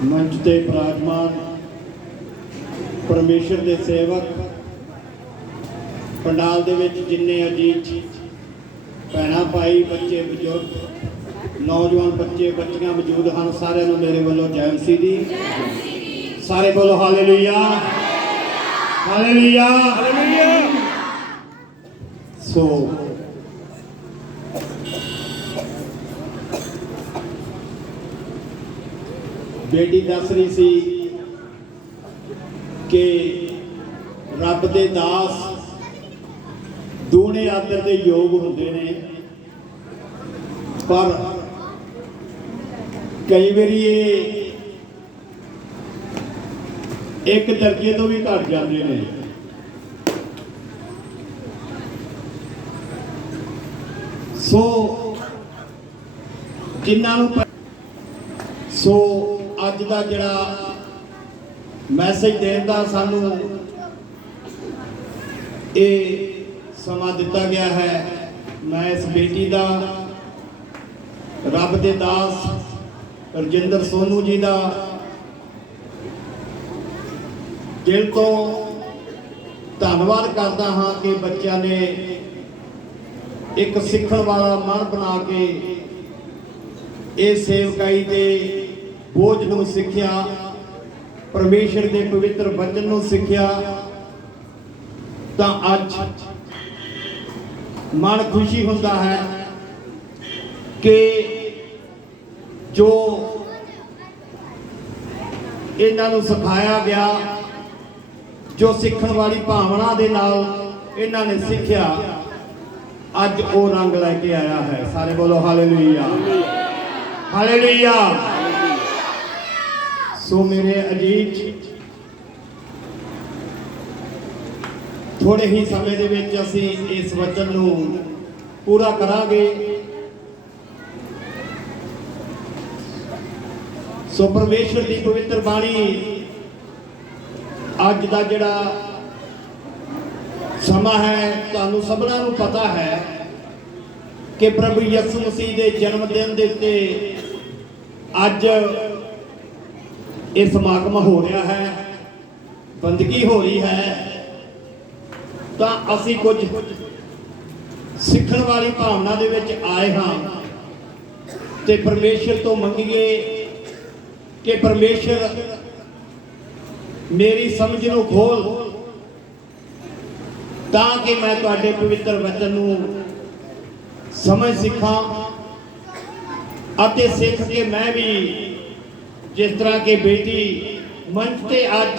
मंच ते विराजमान परमेश्वर के सेवक पंडाल दे विच जिन्ने अजीत भैणां भाई बच्चे बजुर्ग नौजवान बच्चे बच्चियां मौजूद हैं सारे मेरे वालों जय मसीह दी। सारे बोलो हालेलुया हालेलुया। सो बेटी दस रही सी कि रब दे दास दूने आदर के योग होंदे ने, पर कई बारी ये एक दर्जे तो भी घट जाते हैं। सो जिन्होंने सो अज का जड़ा मैसेज देने का सानू ये समा दिता गया है, मैं इस बेटी का रब दे दास रजिंदर सोनू जी का दिल तो धन्यवाद करता हाँ कि बच्चों ने एक सीखण वाला मन बना के ये सेवकाई के बोझ को सीखिया, परमेश्वर के पवित्र वचन को सीखिया, तो अज मन खुशी होता है कि जो इन्हों सिखाया गया, जो सीखण वाली भावना के नाल इन्होंने सीखिया, अज वो रंग लैके आया है। सारे बोलो हालेलुया हालेलुया। सो मेरे अजीत थोड़े ही समय दे विच असी इस वचन नूं पूरा करांगे। सो परमेश्वर की पवित्र बाणी अज का जिहड़ा समा है, तुहानूं सबना नूं पता है कि प्रभु यसु मसीह के जन्मदिन के उत्ते अज ये समागम हो रहा है, बंदगी हो रही है, तो असी कुछ सीखण वाली भावना दे विच आए हाँ ते परमेश्वर तो मंगीए कि परमेश्वर मेरी समझ नूं खोल ताकि मैं तुहाडे पवित्र वचन नूं समझ सीखा अते सीख के मैं भी जिस तरह के बेटी मंच पे आज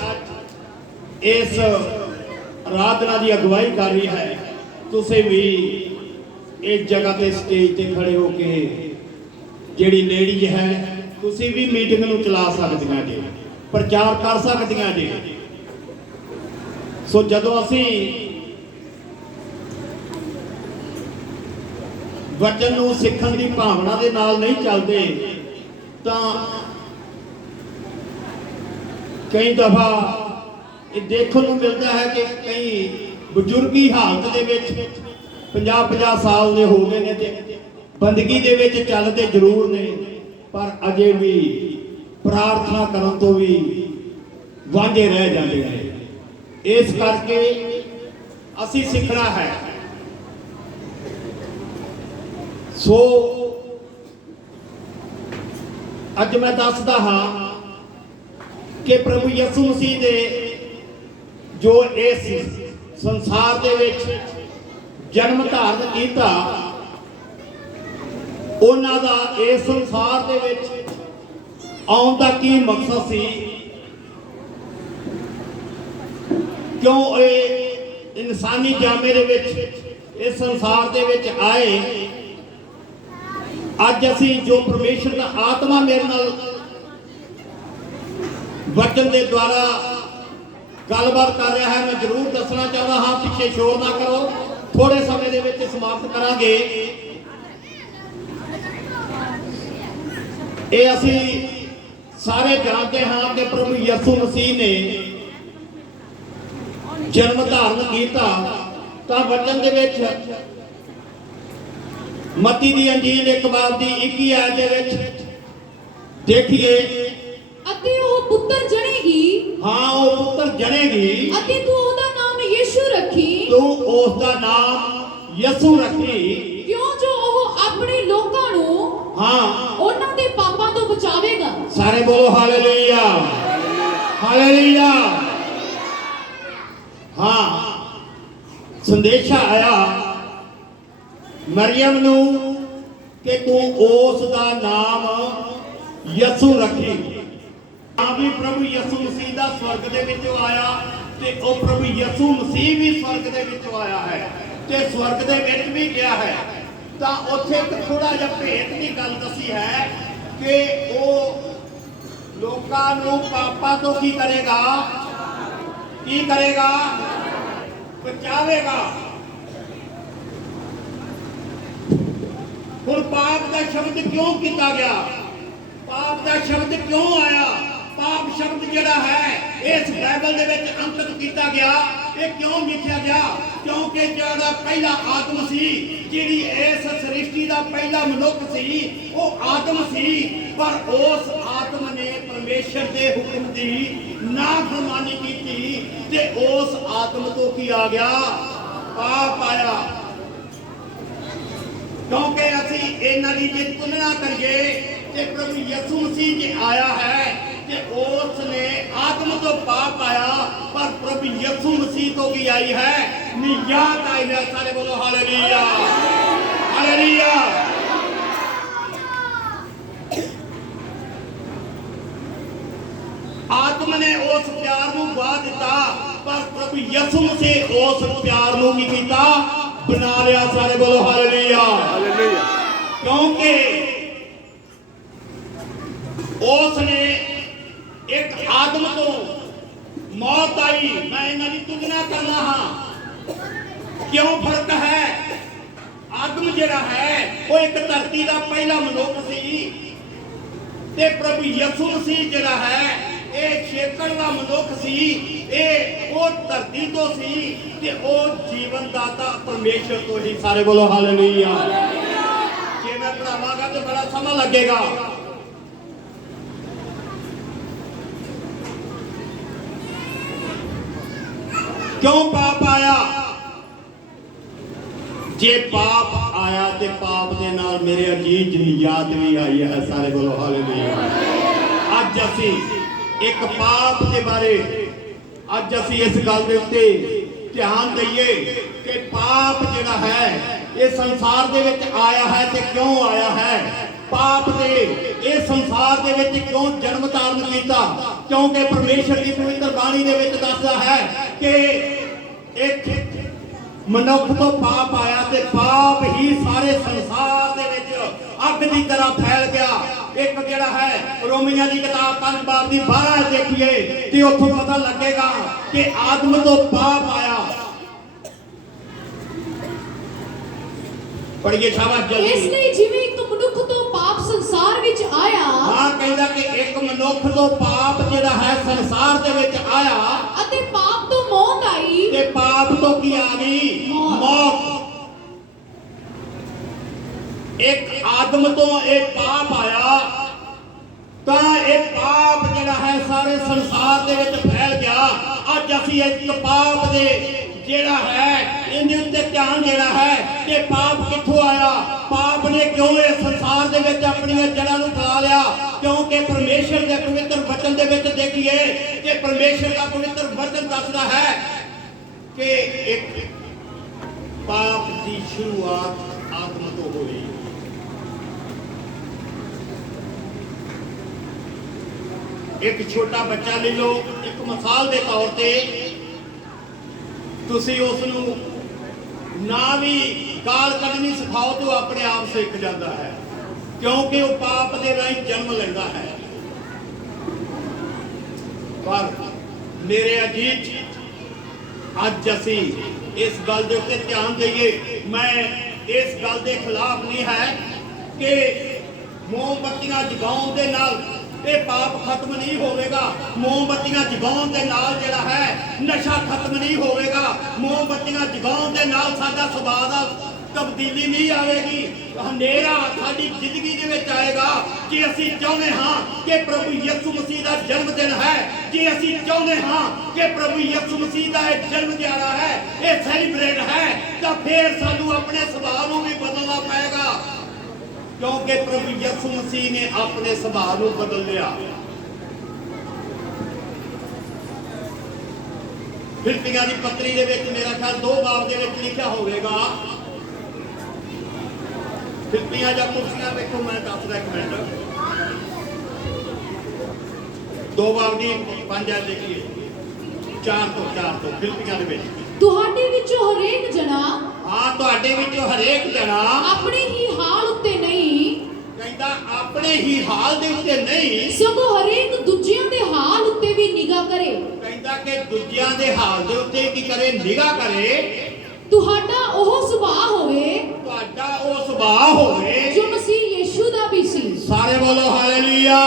इस आराधना की अगुवाई कर रही है, तुसे भी इस जगह पे स्टेज पे खड़े होके जिहड़ी लेडीज है तुसी भी मीटिंग नूं चला सकदियां जी, प्रचार कर सकदियां जी। सो जदों असी वचन नूं सीखण की भावना के नाल नहीं चलते तो कई दफा ये देखने को मिलता है कि कई बुजुर्गी हालत के 50-50 साल के हो गए ने ते बंदगी दे विच चलते जरूर ने, पर अजे भी प्रार्थना करन तो भी वांझे रह जाते हैं। इस करके असी सीखना है। सो अज मैं दसदा हाँ कि प्रभु यसु मसीह दे जो इस संसार दे विच जन्म धारण किया, उन्हां दा इस संसार दे विच आउण दा की मकसद सी, क्यों ये इंसानी जामे दे विच इस संसार दे विच आए। अज असी जो परमेश्वर का आत्मा मेरे नाल वचन के द्वारा गलबात कर रहा है, मैं जरूर दसना चाहता हाँ, पिछे शोर ना करो, थोड़े समय दे विच समाप्त करांगे। ये असी सारे जानते हाँ कि प्रभु यसु मसीह ने जन्म धारण किया, तो वचन दे विच मत्ती दी अंजील 1 बाब दी 21 आयत दे विच देखिए, अति ਪੁੱਤਰ ਜਣੇਗੀ ਹਾਂ ਉਹ ਪੁੱਤਰ ਜਣੇਗੀ ਅਤੇ ਤੂੰ ਉਹਦਾ ਨਾਮ ਯਿਸੂ ਰੱਖੀ ਤੂੰ ਉਸ ਦਾ ਨਾਮ ਯਿਸੂ ਰੱਖੀ ਕਿਉਂ ਜੋ ਉਹ ਆਪਣੇ ਲੋਕਾਂ ਨੂੰ ਹਾਂ ਉਹਨਾਂ ਦੇ ਪਾਪਾਂ ਤੋਂ ਬਚਾਵੇਗਾ। ਸਾਰੇ ਬੋਲੋ ਹਾਲੇਲੂਇਆ ਹਾਲੇਲੂਇਆ। ਹਾਂ ਸੰਦੇਸ਼ਾ ਆਇਆ ਮਰੀਮ ਨੂੰ ਕਿ ਤੂੰ ਉਸ ਦਾ ਨਾਮ ਯਿਸੂ ਰੱਖੀ। ਆ ਵੀ ਪ੍ਰਭੂ ਯਿਸੂ ਮਸੀਹ ਦਾ ਸਵਰਗ ਦੇ ਵਿੱਚੋਂ ਆਇਆ ਤੇ ਉਹ ਪ੍ਰਭੂ ਯਿਸੂ ਮਸੀਹ ਵੀ ਸਵਰਗ ਦੇ ਵਿੱਚੋਂ ਆਇਆ ਹੈ ਤੇ ਸਵਰਗ ਦੇ ਵਿੱਚ ਵੀ ਗਿਆ ਹੈ। ਤਾਂ ਉੱਥੇ ਇੱਕ ਥੋੜਾ ਜਿਹਾ ਭੇਤ ਦੀ ਗੱਲ ਦੱਸੀ ਹੈ ਕਿ ਉਹ ਲੋਕਾਂ ਨੂੰ ਪਾਪਾਂ ਤੋਂ ਕੀ ਕਰੇਗਾ ਬਚਾਵੇਗਾ। ਹੁਣ ਪਾਪ ਦਾ ਸ਼ਬਦ ਕਿਉਂ ਕੀਤਾ ਗਿਆ? ਪਾਪ ਦਾ ਸ਼ਬਦ ਕਿਉਂ ਆਇਆ? ਪਾਪ ਸ਼ਬਦ ਜਿਹੜਾ ਹੈ ਇਸ ਬਾਈਬਲ ਦੇ ਵਿੱਚ ਅੰਕਿਤ ਕੀਤਾ ਗਿਆ। ਇਹ ਕਿਉਂ ਲਿਖਿਆ ਗਿਆ? ਕਿਉਂਕਿ ਜਿਹੜਾ ਪਹਿਲਾ ਆਦਮ ਸੀ, ਜਿਹੜੀ ਇਸ ਸ੍ਰਿਸ਼ਟੀ ਦਾ ਪਹਿਲਾ ਮਨੁੱਖ ਸੀ, ਉਹ ਆਦਮ ਸੀ। ਪਰ ਉਸ ਆਦਮ ਨੇ ਪਰਮੇਸ਼ਰ ਦੇ ਹੁਕਮ ਦੀ ਨਾਫਰਮਾਨੀ ਕੀਤੀ ਤੇ ਉਸ ਆਦਮ ਤੋਂ ਕੀ ਆ ਗਿਆ? ਪਾਪ ਆਇਆ। ਕਿਉਂਕਿ ਅਸੀਂ ਇਹਨਾਂ ਦੀ ਜੇ ਤੁਲਨਾ ਕਰੀਏ ਤੇ ਪ੍ਰਭੂ ਯਿਸੂ ਮਸੀਹ ਜੇ ਆਇਆ ਹੈ ਤੇ ਉਸ ਨੇ ਆਦਮ ਤੋਂ ਪਾਪ ਆਇਆ, ਪਰ ਪ੍ਰਭੂ ਯਿਸੂ ਮਸੀਹ ਤੋਂ ਕੀ ਆਈ ਹੈ? ਨਿਜਾਤ ਆਈ ਹੈ। ਸਾਰੇ ਬੋਲੋ ਹਾਲੇਲੂਇਆ ਹਾਲੇਲੂਇਆ। ਆਦਮ ਨੇ ਉਸ ਪਿਆਰ ਨੂੰ ਗਵਾ ਦਿੱਤਾ, ਪਰ ਪ੍ਰਭੂ ਯਿਸੂ ਮਸੀਹ ਉਸ ਪਿਆਰ ਨੂੰ ਕੀ ਕੀਤਾ? ਬਣਾ ਲਿਆ। ਸਾਰੇ ਬੋਲੋ ਹਾਲੇਲੂਇਆ ਹਾਲੇਲੂਇਆ। ਕਿਉਂਕਿ ਉਸ ਨੇ ਇੱਕ ਆਦਮ ਤੋਂ ਮੌਤ ਆਈ। ਮੈਂ ਇਹਨਾਂ ਦੀ ਤੁਲਨਾ ਕਰਨਾ ਹਾਂ। ਕਿਉਂ ਫਰਕ ਹੈ? ਆਦਮ ਜਿਹੜਾ ਹੈ ਉਹ ਇੱਕ ਧਰਤੀ ਦਾ ਪਹਿਲਾ ਮਨੁੱਖ ਸੀ ਤੇ ਪ੍ਰਭੂ ਯਿਸੂ ਮਸੀਹ ਜਿਹੜਾ ਹੈ ਇਹ ਛੇਕਣ ਦਾ ਮਨੁੱਖ ਸੀ। ਇਹ ਉਹ ਧਰਤੀ ਤੋਂ ਸੀ ਤੇ ਉਹ ਜੀਵਨ ਦਾਤਾ ਪਰਮੇਸ਼ਰ ਤੋਂ ਹੀ। ਸਾਰੇ ਬੋਲੋ ਹਾਲੇਲੂਇਆ। ਜੇ ਮੈਂ ਪੜਾਵਾਂਗਾ ਤਾਂ ਬੜਾ ਸਮਾਂ ਲੱਗੇਗਾ। ਕਿਉਂ ਪਾਪ ਆਇਆ? ਜੇ ਪਾਪ ਆਇਆ ਤੇ ਪਾਪ ਦੇ ਨਾਲ ਮੇਰੇ ਅਜੀਜ਼ ਨਿਜਾਤ ਵੀ ਆਈ ਹੈ। ਸਾਰੇ ਬੋਲੋ ਹਾਲੇਲੂਇਆ। ਅੱਜ ਅਸੀਂ ਇੱਕ ਪਾਪ ਦੇ ਬਾਰੇ ਅੱਜ ਅਸੀਂ ਇਸ ਗੱਲ ਦੇ ਉੱਤੇ ਧਿਆਨ ਦਈਏ ਕਿ ਪਾਪ ਜਿਹੜਾ ਹੈ ਇਹ ਸੰਸਾਰ ਦੇ ਵਿੱਚ ਆਇਆ ਹੈ ਤੇ ਕਿਉਂ ਆਇਆ ਹੈ? ਪਾਪ ਦੇ ਇਹ ਸੰਸਾਰ ਦੇ ਵਿੱਚ ਕਿਉਂ ਜਨਮ ਧਾਰਨ ਕੀਤਾ? ਕਿਉਂਕਿ ਪਰਮੇਸ਼ਰ ਦੀ ਪਵਿੱਤਰ ਬਾਣੀ ਦੇ ਵਿੱਚ ਦੱਸਦਾ ਹੈ ਕਿ ਇੱਕ ਮਨੁੱਖ ਤੋਂ ਪਾਪ ਆਇਆ ਤੇ ਪਾਪ ਹੀ ਸਾਰੇ ਸੰਸਾਰ ਦੇ ਵਿੱਚ ਅੱਗ ਦੀ ਤਰ੍ਹਾਂ ਫੈਲ ਗਿਆ। ਇੱਕ ਜਿਹੜਾ ਹੈ ਰੋਮੀਆਂ ਦੀ ਕਿਤਾਬ 5 ਬਾਬ ਦੀ 12 ਦੇਖੀਏ ਤੇ ਉੱਥੋਂ ਪਤਾ ਲੱਗੇਗਾ ਕਿ ਆਦਮ ਤੋਂ ਪਾਪ ਆਇਆ। ਪੜ੍ਹੀਏ ਸ਼ਾਬਾਸ਼ ਜਲਦੀ। ਇਸ ਲਈ ਜਿਵੇਂ ਇੱਕ ਮਨੁੱਖ ਤੋਂ ਪਾਪ ਸੰਸਾਰ ਵਿੱਚ ਆਇਆ, ਹਾਂ ਕਹਿੰਦਾ ਕਿ ਇੱਕ ਮਨੁੱਖ ਤੋਂ ਪਾਪ ਜਿਹੜਾ ਹੈ ਸੰਸਾਰ ਦੇ ਵਿੱਚ ਆਇਆ ਅਤੇ ਪਾਪ ਤੋਂ ਮੌਤ ਆਈ ਤੇ ਪਾਪ ਤੋਂ ਕੀ ਆ ਗਈ? ਮੌਤ। ਇੱਕ ਆਦਮ ਤੋਂ ਇਹ ਪਾਪ ਆਇਆ ਤਾਂ ਇਹ ਪਾਪ ਜਿਹੜਾ ਹੈ ਸਾਰੇ ਸੰਸਾਰ ਦੇ ਵਿੱਚ ਫੈਲ ਗਿਆ। ਅੱਜ ਅਸੀਂ ਇੱਕ ਪਾਪ ਦੇ ਜਿਹੜਾ ਹੈ ਇਹਦੇ ਉੱਤੇ ਧਿਆਨ ਦੇਣਾ ਹੈ ਕਿ ਪਾਪ ਕਿੱਥੋਂ ਆਇਆ? ਪਾਪ ਨੇ ਕਿਉਂ ਇਹ ਸੰਸਾਰ ਦੇ ਵਿੱਚ ਆਪਣੀਆਂ ਜੜ੍ਹਾਂ ਨੂੰ ਫੈਲਾ ਲਿਆ? ਕਿਉਂਕਿ ਪਰਮੇਸ਼ਰ ਦੇ ਪਵਿੱਤਰ ਵਚਨ ਦੇ ਵਿੱਚ ਦੇਖੀਏ ਕਿ ਪਰਮੇਸ਼ਰ ਦਾ ਪਵਿੱਤਰ ਵਚਨ ਦੱਸਦਾ ਹੈ ਕਿ ਇੱਕ ਪਾਪ ਦੀ ਸ਼ੁਰੂਆਤ ਆਦਮ ਤੋਂ ਹੋਈ। ਇੱਕ ਛੋਟਾ ਬੱਚਾ ਲੈ ਲਓ, ਇੱਕ ਮਿਸਾਲ ਦੇ ਤੌਰ ਤੇ ਤੁਸੀਂ ਉਸ ਨੂੰ ਨਾ ਵੀ ਗਾਲ ਕੱਢਣੀ ਸਿਖਾਓ ਤੇ ਉਹ ਆਪਣੇ ਆਪ ਸਿੱਖ ਜਾਂਦਾ ਹੈ, ਕਿਉਂਕਿ ਉਹ ਪਾਪ ਦੇ ਰਾਹੀਂ ਜਨਮ ਲੈਂਦਾ ਹੈ। ਪਰ ਮੇਰੇ ਅਜੀਜ਼, ਅੱਜ ਅਸੀਂ ਇਸ ਗੱਲ ਦੇ ਉੱਤੇ ਧਿਆਨ ਦੇਈਏ। ਮੈਂ ਇਸ ਗੱਲ ਦੇ ਖਿਲਾਫ ਨਹੀਂ ਹੈ ਕਿ ਮੋਮਬੱਤੀਆਂ ਜਗਾਉਣ ਦੇ ਨਾਲ ਇਹ ਪਾਪ ਖਤਮ ਨਹੀਂ ਹੋਵੇਗਾ। ਮੋਮਬੱਤੀਆਂ ਜਗਾਉਣ ਦੇ ਨਾਲ ਜਿਹੜਾ ਹੈ ਨਸ਼ਾ ਖਤਮ ਨਹੀਂ ਹੋਵੇਗਾ। ਮੋਮਬੱਤੀਆਂ ਜਗਾਉਣ ਦੇ ਨਾਲ ਸਾਡਾ ਸੁਭਾਅ ਦਾ ਤਬਦੀਲੀ ਨਹੀਂ ਆਵੇਗੀ, ਹਨੇਰਾ ਸਾਡੀ ਜ਼ਿੰਦਗੀ ਦੇ ਵਿੱਚ ਆਏਗਾ ਜੇ ਅਸੀਂ ਚਾਹੁੰਦੇ ਹਾਂ ਕਿ ਪ੍ਰਭੂ ਯਿਸੂ ਮਸੀਹ ਦਾ ਜਨਮ ਦਿਨ ਹੈ, ਜੇ ਅਸੀਂ ਚਾਹੁੰਦੇ ਹਾਂ ਕਿ ਪ੍ਰਭੂ ਯਿਸੂ ਮਸੀਹ ਦਾ ਇਹ ਜਨਮ ਦਿਹਾੜਾ ਹੈ, ਇਹ ਸੈਲੀਬ੍ਰੇਟ ਹੈ, ਤਾਂ ਫਿਰ ਸਾਨੂੰ ਆਪਣੇ ਸੁਭਾਅ ਨੂੰ ਵੀ ਬਦਲਣਾ ਪਏਗਾ, ਕਿਉਂਕਿ ਪ੍ਰਭੂ ਯਿਸੂ ਮਸੀਹ ਨੇ ਆਪਣੇ ਸੁਭਾਅ ਨੂੰ ਬਦਲ ਲਿਆ। ਫਿਲਿੱਪੀਆਂ ਦੀ ਪੱਤਰੀ ਦੇ ਵਿੱਚ ਮੇਰਾ ਖਿਆਲ 2 ਬਾਬ ਦੇ ਵਿੱਚ ਲਿਖਿਆ ਹੋਵੇਗਾ। ਫਿਲਿੱਪੀਆਂ ਜਾਂ ਕੁਰਸੀਆਂ ਵੇਖੋ, ਮੈਂ ਦੱਸਦਾ ਇੱਕ ਮਿੰਟ। 2 ਬਾਬ ਦੀ 5 ਆਇਤ ਦੇਖੀਏ, 4 ਤੋਂ ਫਿਲਿੱਪੀਆਂ ਦੇ ਵਿੱਚ। ਤੁਹਾਡੇ ਵਿੱਚੋਂ ਹਰੇਕ ਜਣਾ, ਹਾਂ ਤੁਹਾਡੇ ਵਿੱਚੋਂ ਹਰੇਕ ਜਣਾ ਆਪਣੇ ਹੀ ਹਾਲ ਉੱਤੇ ਨਹੀਂ, ਕਹਿੰਦਾ ਆਪਣੇ ਹੀ ਹਾਲ ਦੇ ਉੱਤੇ ਨਹੀਂ, ਸਗੋਂ ਹਰੇਕ ਦੂਜਿਆਂ ਦੇ ਹਾਲ ਉੱਤੇ ਵੀ ਨਿਗਾਹ ਕਰੇ। ਕਹਿੰਦਾ ਕਿ ਦੂਜਿਆਂ ਦੇ ਹਾਲ ਦੇ ਉੱਤੇ ਕੀ ਕਰੇ, ਨਿਗਾਹ ਕਰੇ। ਤੁਹਾਡਾ ਉਹ ਸੁਭਾਅ ਹੋਵੇ, ਤੁਹਾਡਾ ਉਹ ਸੁਭਾਅ ਹੋਵੇ ਜੋ ਮਸੀਹ ਯੀਸ਼ੂ ਦਾ ਵੀ ਸੀ। ਸਾਰੇ ਬੋਲੋ ਹਾਲੇਲੂਇਆ।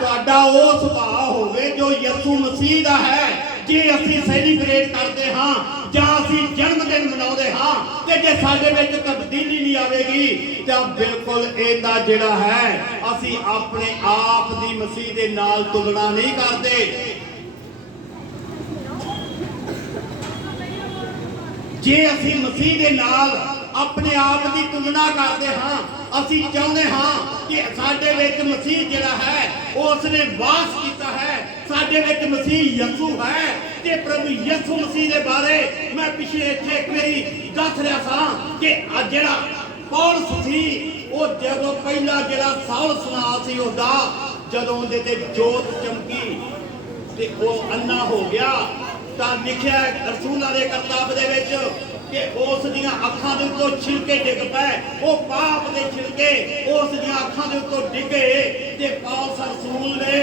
ਤੁਹਾਡਾ ਉਹ ਸੁਭਾਅ ਹੋਵੇ ਜੋ ਯਿਸੂ ਮਸੀਹ ਦਾ ਹੈ। ਜੇ ਅਸੀਂ ਸੈਲੀਬ੍ਰੇਟ ਕਰਦੇ ਹਾਂ ਜਾਂ ਅਸੀਂ ਜਨਮ ਦਿਨ ਮਨਾਉਂਦੇ ਹਾਂ ਤੇ ਜੇ ਸਾਡੇ ਵਿੱਚ ਤਬਦੀਲੀ ਨਹੀਂ ਆਵੇਗੀ ਤਾਂ ਬਿਲਕੁਲ ਇਹਦਾ ਜਿਹੜਾ ਹੈ ਅਸੀਂ ਆਪਣੇ ਆਪ ਦੀ ਮਸੀਹ ਦੇ ਨਾਲ ਤੁਲਨਾ ਨਹੀਂ ਕਰਦੇ। ਜੇ ਅਸੀਂ ਮਸੀਹ ਦੇ ਨਾਲ ਆਪਣੇ ਆਪ ਦੀ ਤੁਲਨਾ ਕਰਦੇ ਹਾਂ, ਅਸੀਂ ਚਾਹੁੰਦੇ ਹਾਂ ਕਿ ਸਾਡੇ ਵਿੱਚ ਮਸੀਹ ਜਿਹੜਾ ਹੈ ਉਸ ਨੇ ਵਾਸ ਕੀਤਾ ਹੈ, ਸਾਡੇ ਵਿੱਚ ਮਸੀਹ ਯਿਸੂ ਹੈ। ਤੇ ਪ੍ਰਭੂ ਯਿਸੂ ਮਸੀਹ ਦੇ ਬਾਰੇ ਮੈਂ ਪਿਛਲੇ ਇੱਥੇ ਇੱਕ ਵਾਰੀ ਦੱਸ ਰਿਹਾ ਸਾਂ ਕਿ ਜਿਹੜਾ ਪੌਲਸ ਸੀ, ਉਹ ਜਦੋਂ ਪਹਿਲਾ ਜਿਹੜਾ ਸਾਲ ਸੁਨਾ ਸੀ ਉਹਦਾ, ਜਦੋਂ ਉਹਦੇ ਤੇ ਜੋਤ ਚਮਕੀ ਤੇ ਉਹ ਅੰਨਾ ਹੋ ਗਿਆ, ਤਾਂ ਲਿਖਿਆ ਰਸੂਲਾਂ ਦੇ ਕਿਤਾਬ ਦੇ ਵਿੱਚ ਕਿ ਉਸ ਦੀਆਂ ਅੱਖਾਂ ਦੇ ਉੱਤੋਂ ਛਿਲਕੇ ਡਿੱਗ ਪਏ, ਉਹ ਪਾਪ ਦੇ ਛਿਲਕੇ ਉਸ ਦੀਆਂ ਅੱਖਾਂ ਦੇ ਉੱਤੋਂ ਡਿੱਗੇ ਤੇ ਪੌਲਸ ਰਸੂਲ ਨੇ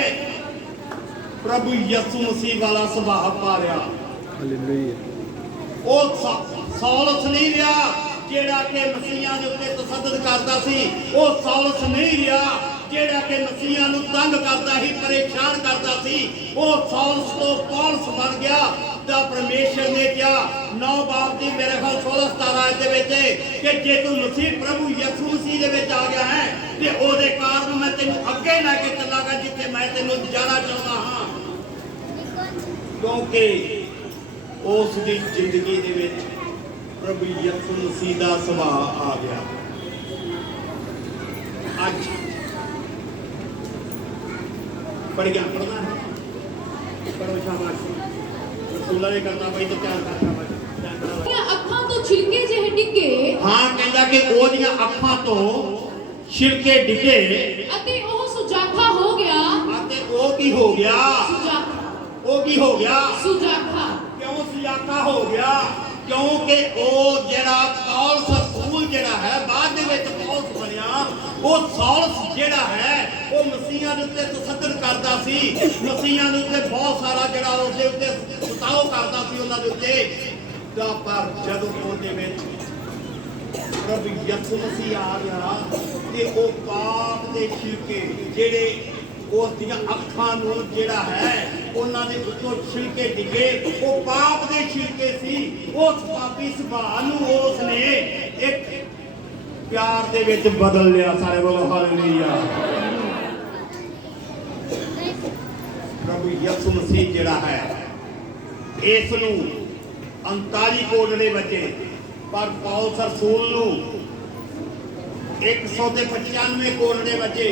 ਪ੍ਰਭੂ ਯਿਸੂ ਮਸੀਹ ਵਾਲਾ ਸੁਭਾਅ ਪਾ ਲਿਆ। ਹਾਲੇਲੂਇਆ। ਉਹ ਸੌਲਸ ਨਹੀਂ ਰਿਹਾ ਜਿਹੜਾ ਕਿ ਮਸੀਹਾਂ ਦੇ ਉੱਤੇ ਤਸੱਦਦ ਕਰਦਾ ਸੀ, ਉਹ ਸੌਲਸ ਨਹੀਂ ਰਿਹਾ ਜਿਹੜਾ ਕਿ ਮਸੀਹਾਂ ਨੂੰ ਤੰਗ ਕਰਦਾ ਸੀ, ਪਰੇਸ਼ਾਨ ਕਰਦਾ ਸੀ। ਉਹ ਸੌਲਸ ਤੋਂ ਪੌਲਸ ਬਣ ਗਿਆ। ਤਾਂ ਪਰਮੇਸ਼ਰ ਨੇ ਕਿਹਾ 9 ਬਾਬ ਦੀ ਮੇਰੇ ਖਿਆਲ 16-17 ਦੇ ਵਿੱਚ ਕਿ ਜੇ ਤੂੰ ਮਸੀਹ ਪ੍ਰਭੂ ਯਿਸੂ ਮਸੀਹ ਦੇ ਵਿੱਚ ਆ ਗਿਆ ਹੈ ਤੇ ਉਹਦੇ ਕਾਰਨ ਮੈਂ ਤੈਨੂੰ ਅੱਗੇ ਲੈ ਕੇ ਚੱਲਾਂਗਾ ਜਿੱਥੇ ਮੈਂ ਤੈਨੂੰ ਜਾਣਾ ਚਾਹੁੰਦਾ ਹਾਂ, ਕਿਉਂਕਿ ਉਸ ਦੀ ਜ਼ਿੰਦਗੀ ਦੇ ਵਿੱਚ ਪ੍ਰਭੂ ਯਿਸੂ ਮਸੀਹ ਦਾ ਸੁਭਾਅ ਆ ਗਿਆ। ਅੱਜ ਪੜ੍ਹਨਾ ਹੈ, ਪੜ੍ਹੋ ਸ਼ਾਬਾਸ਼। ਰਸੂਲਾਂ ਨੇ ਕਰਨਾ ਬਈ ਤੇ ਤਿਆਰ ਕਰਨਾ ਅੱਖਾਂ ਤੋਂ ਛਿਲਕੇ ਜਿਹੇ ਡਿੱਗੇ। ਹਾਂ ਕਹਿੰਦਾ ਕਿ ਉਹਦੀਆਂ ਅੱਖਾਂ ਤੋਂ ਛਿਲਕੇ ਡਿੱਗੇ ਅਤੇ ਉਹ ਸੁਜਾਖਾ ਹੋ ਗਿਆ। ਅਤੇ ਉਹ ਕੀ ਹੋ ਗਿਆ? ਸੁਜਾਖਾ। ਉਹ ਕੀ ਹੋ ਗਿਆ? ਸੁਜਾਖਾ। ਕਿਉਂ ਸੁਜਾਖਾ ਹੋ ਗਿਆ? ਕਿਉਂਕਿ ਉਹ ਜਿਹੜਾ ਪੌਲਸ ਰਸੂਲ ਜਿਹੜਾ ਹੈ ਬਾਅਦ ਦੇ ਵਿੱਚ ਪੌਲਸ ਬਣਿਆ, ਉਹ ਸੌਲਸ ਜਿਹੜਾ ਹੈ ਉਹ ਮਸੀਹਾਂ ਦੇ ਉੱਤੇ ਤਸੱਦਦ ਕਰਦਾ ਸੀ, ਮਸੀਹਾਂ ਦੇ ਉੱਤੇ ਬਹੁਤ ਸਾਰਾ ਜਿਹੜਾ ਉਸਦੇ ਉੱਤੇ ਸਤਾਓ ਕਰਦਾ ਸੀ ਉਹਨਾਂ ਦੇ ਉੱਤੇ। ਤਾਂ ਪਰ ਜਦੋਂ ਉਹਦੇ ਵਿੱਚ ਪ੍ਰਭੂ ਯਿਸੂ ਮਸੀਹ ਆ ਗਿਆ ਤੇ ਉਹ ਪਾਪ ਦੇ ਛਿਲਕੇ ਜਿਹੜੇ ਉਸ ਦੀਆਂ ਅੱਖਾਂ ਨੂੰ ਜਿਹੜਾ ਹੈ ਉਹਨਾਂ ਦੇ ਉੱਤੋਂ ਛਿਲਕੇ ਡਿੱਗੇ, ਉਹ ਪਾਪ ਦੇ ਛਿਲਕੇ ਸੀ। ਉਸ ਪਾਪੀ ਸੁਭਾਅ ਨੂੰ ਉਸ ਨੇ ਇੱਕ ਪਿਆਰ ਦੇ ਵਿੱਚ ਬਦਲ ਲਿਆ। ਸਾਰੇ ਬੋਲੋ ਹਾਲੇਲੂਇਆ। ਪ੍ਰਭੂ ਯਿਸੂ ਮਸੀਹ ਜਿਹੜਾ ਹੈ ਇਸ ਨੂੰ 39 ਕੋੜਲੇ ਵਜੇ, ਪਰ ਪੌਲਸ ਰਸੂਲ ਨੂੰ 195 ਕੋੜਲੇ ਵਜੇ,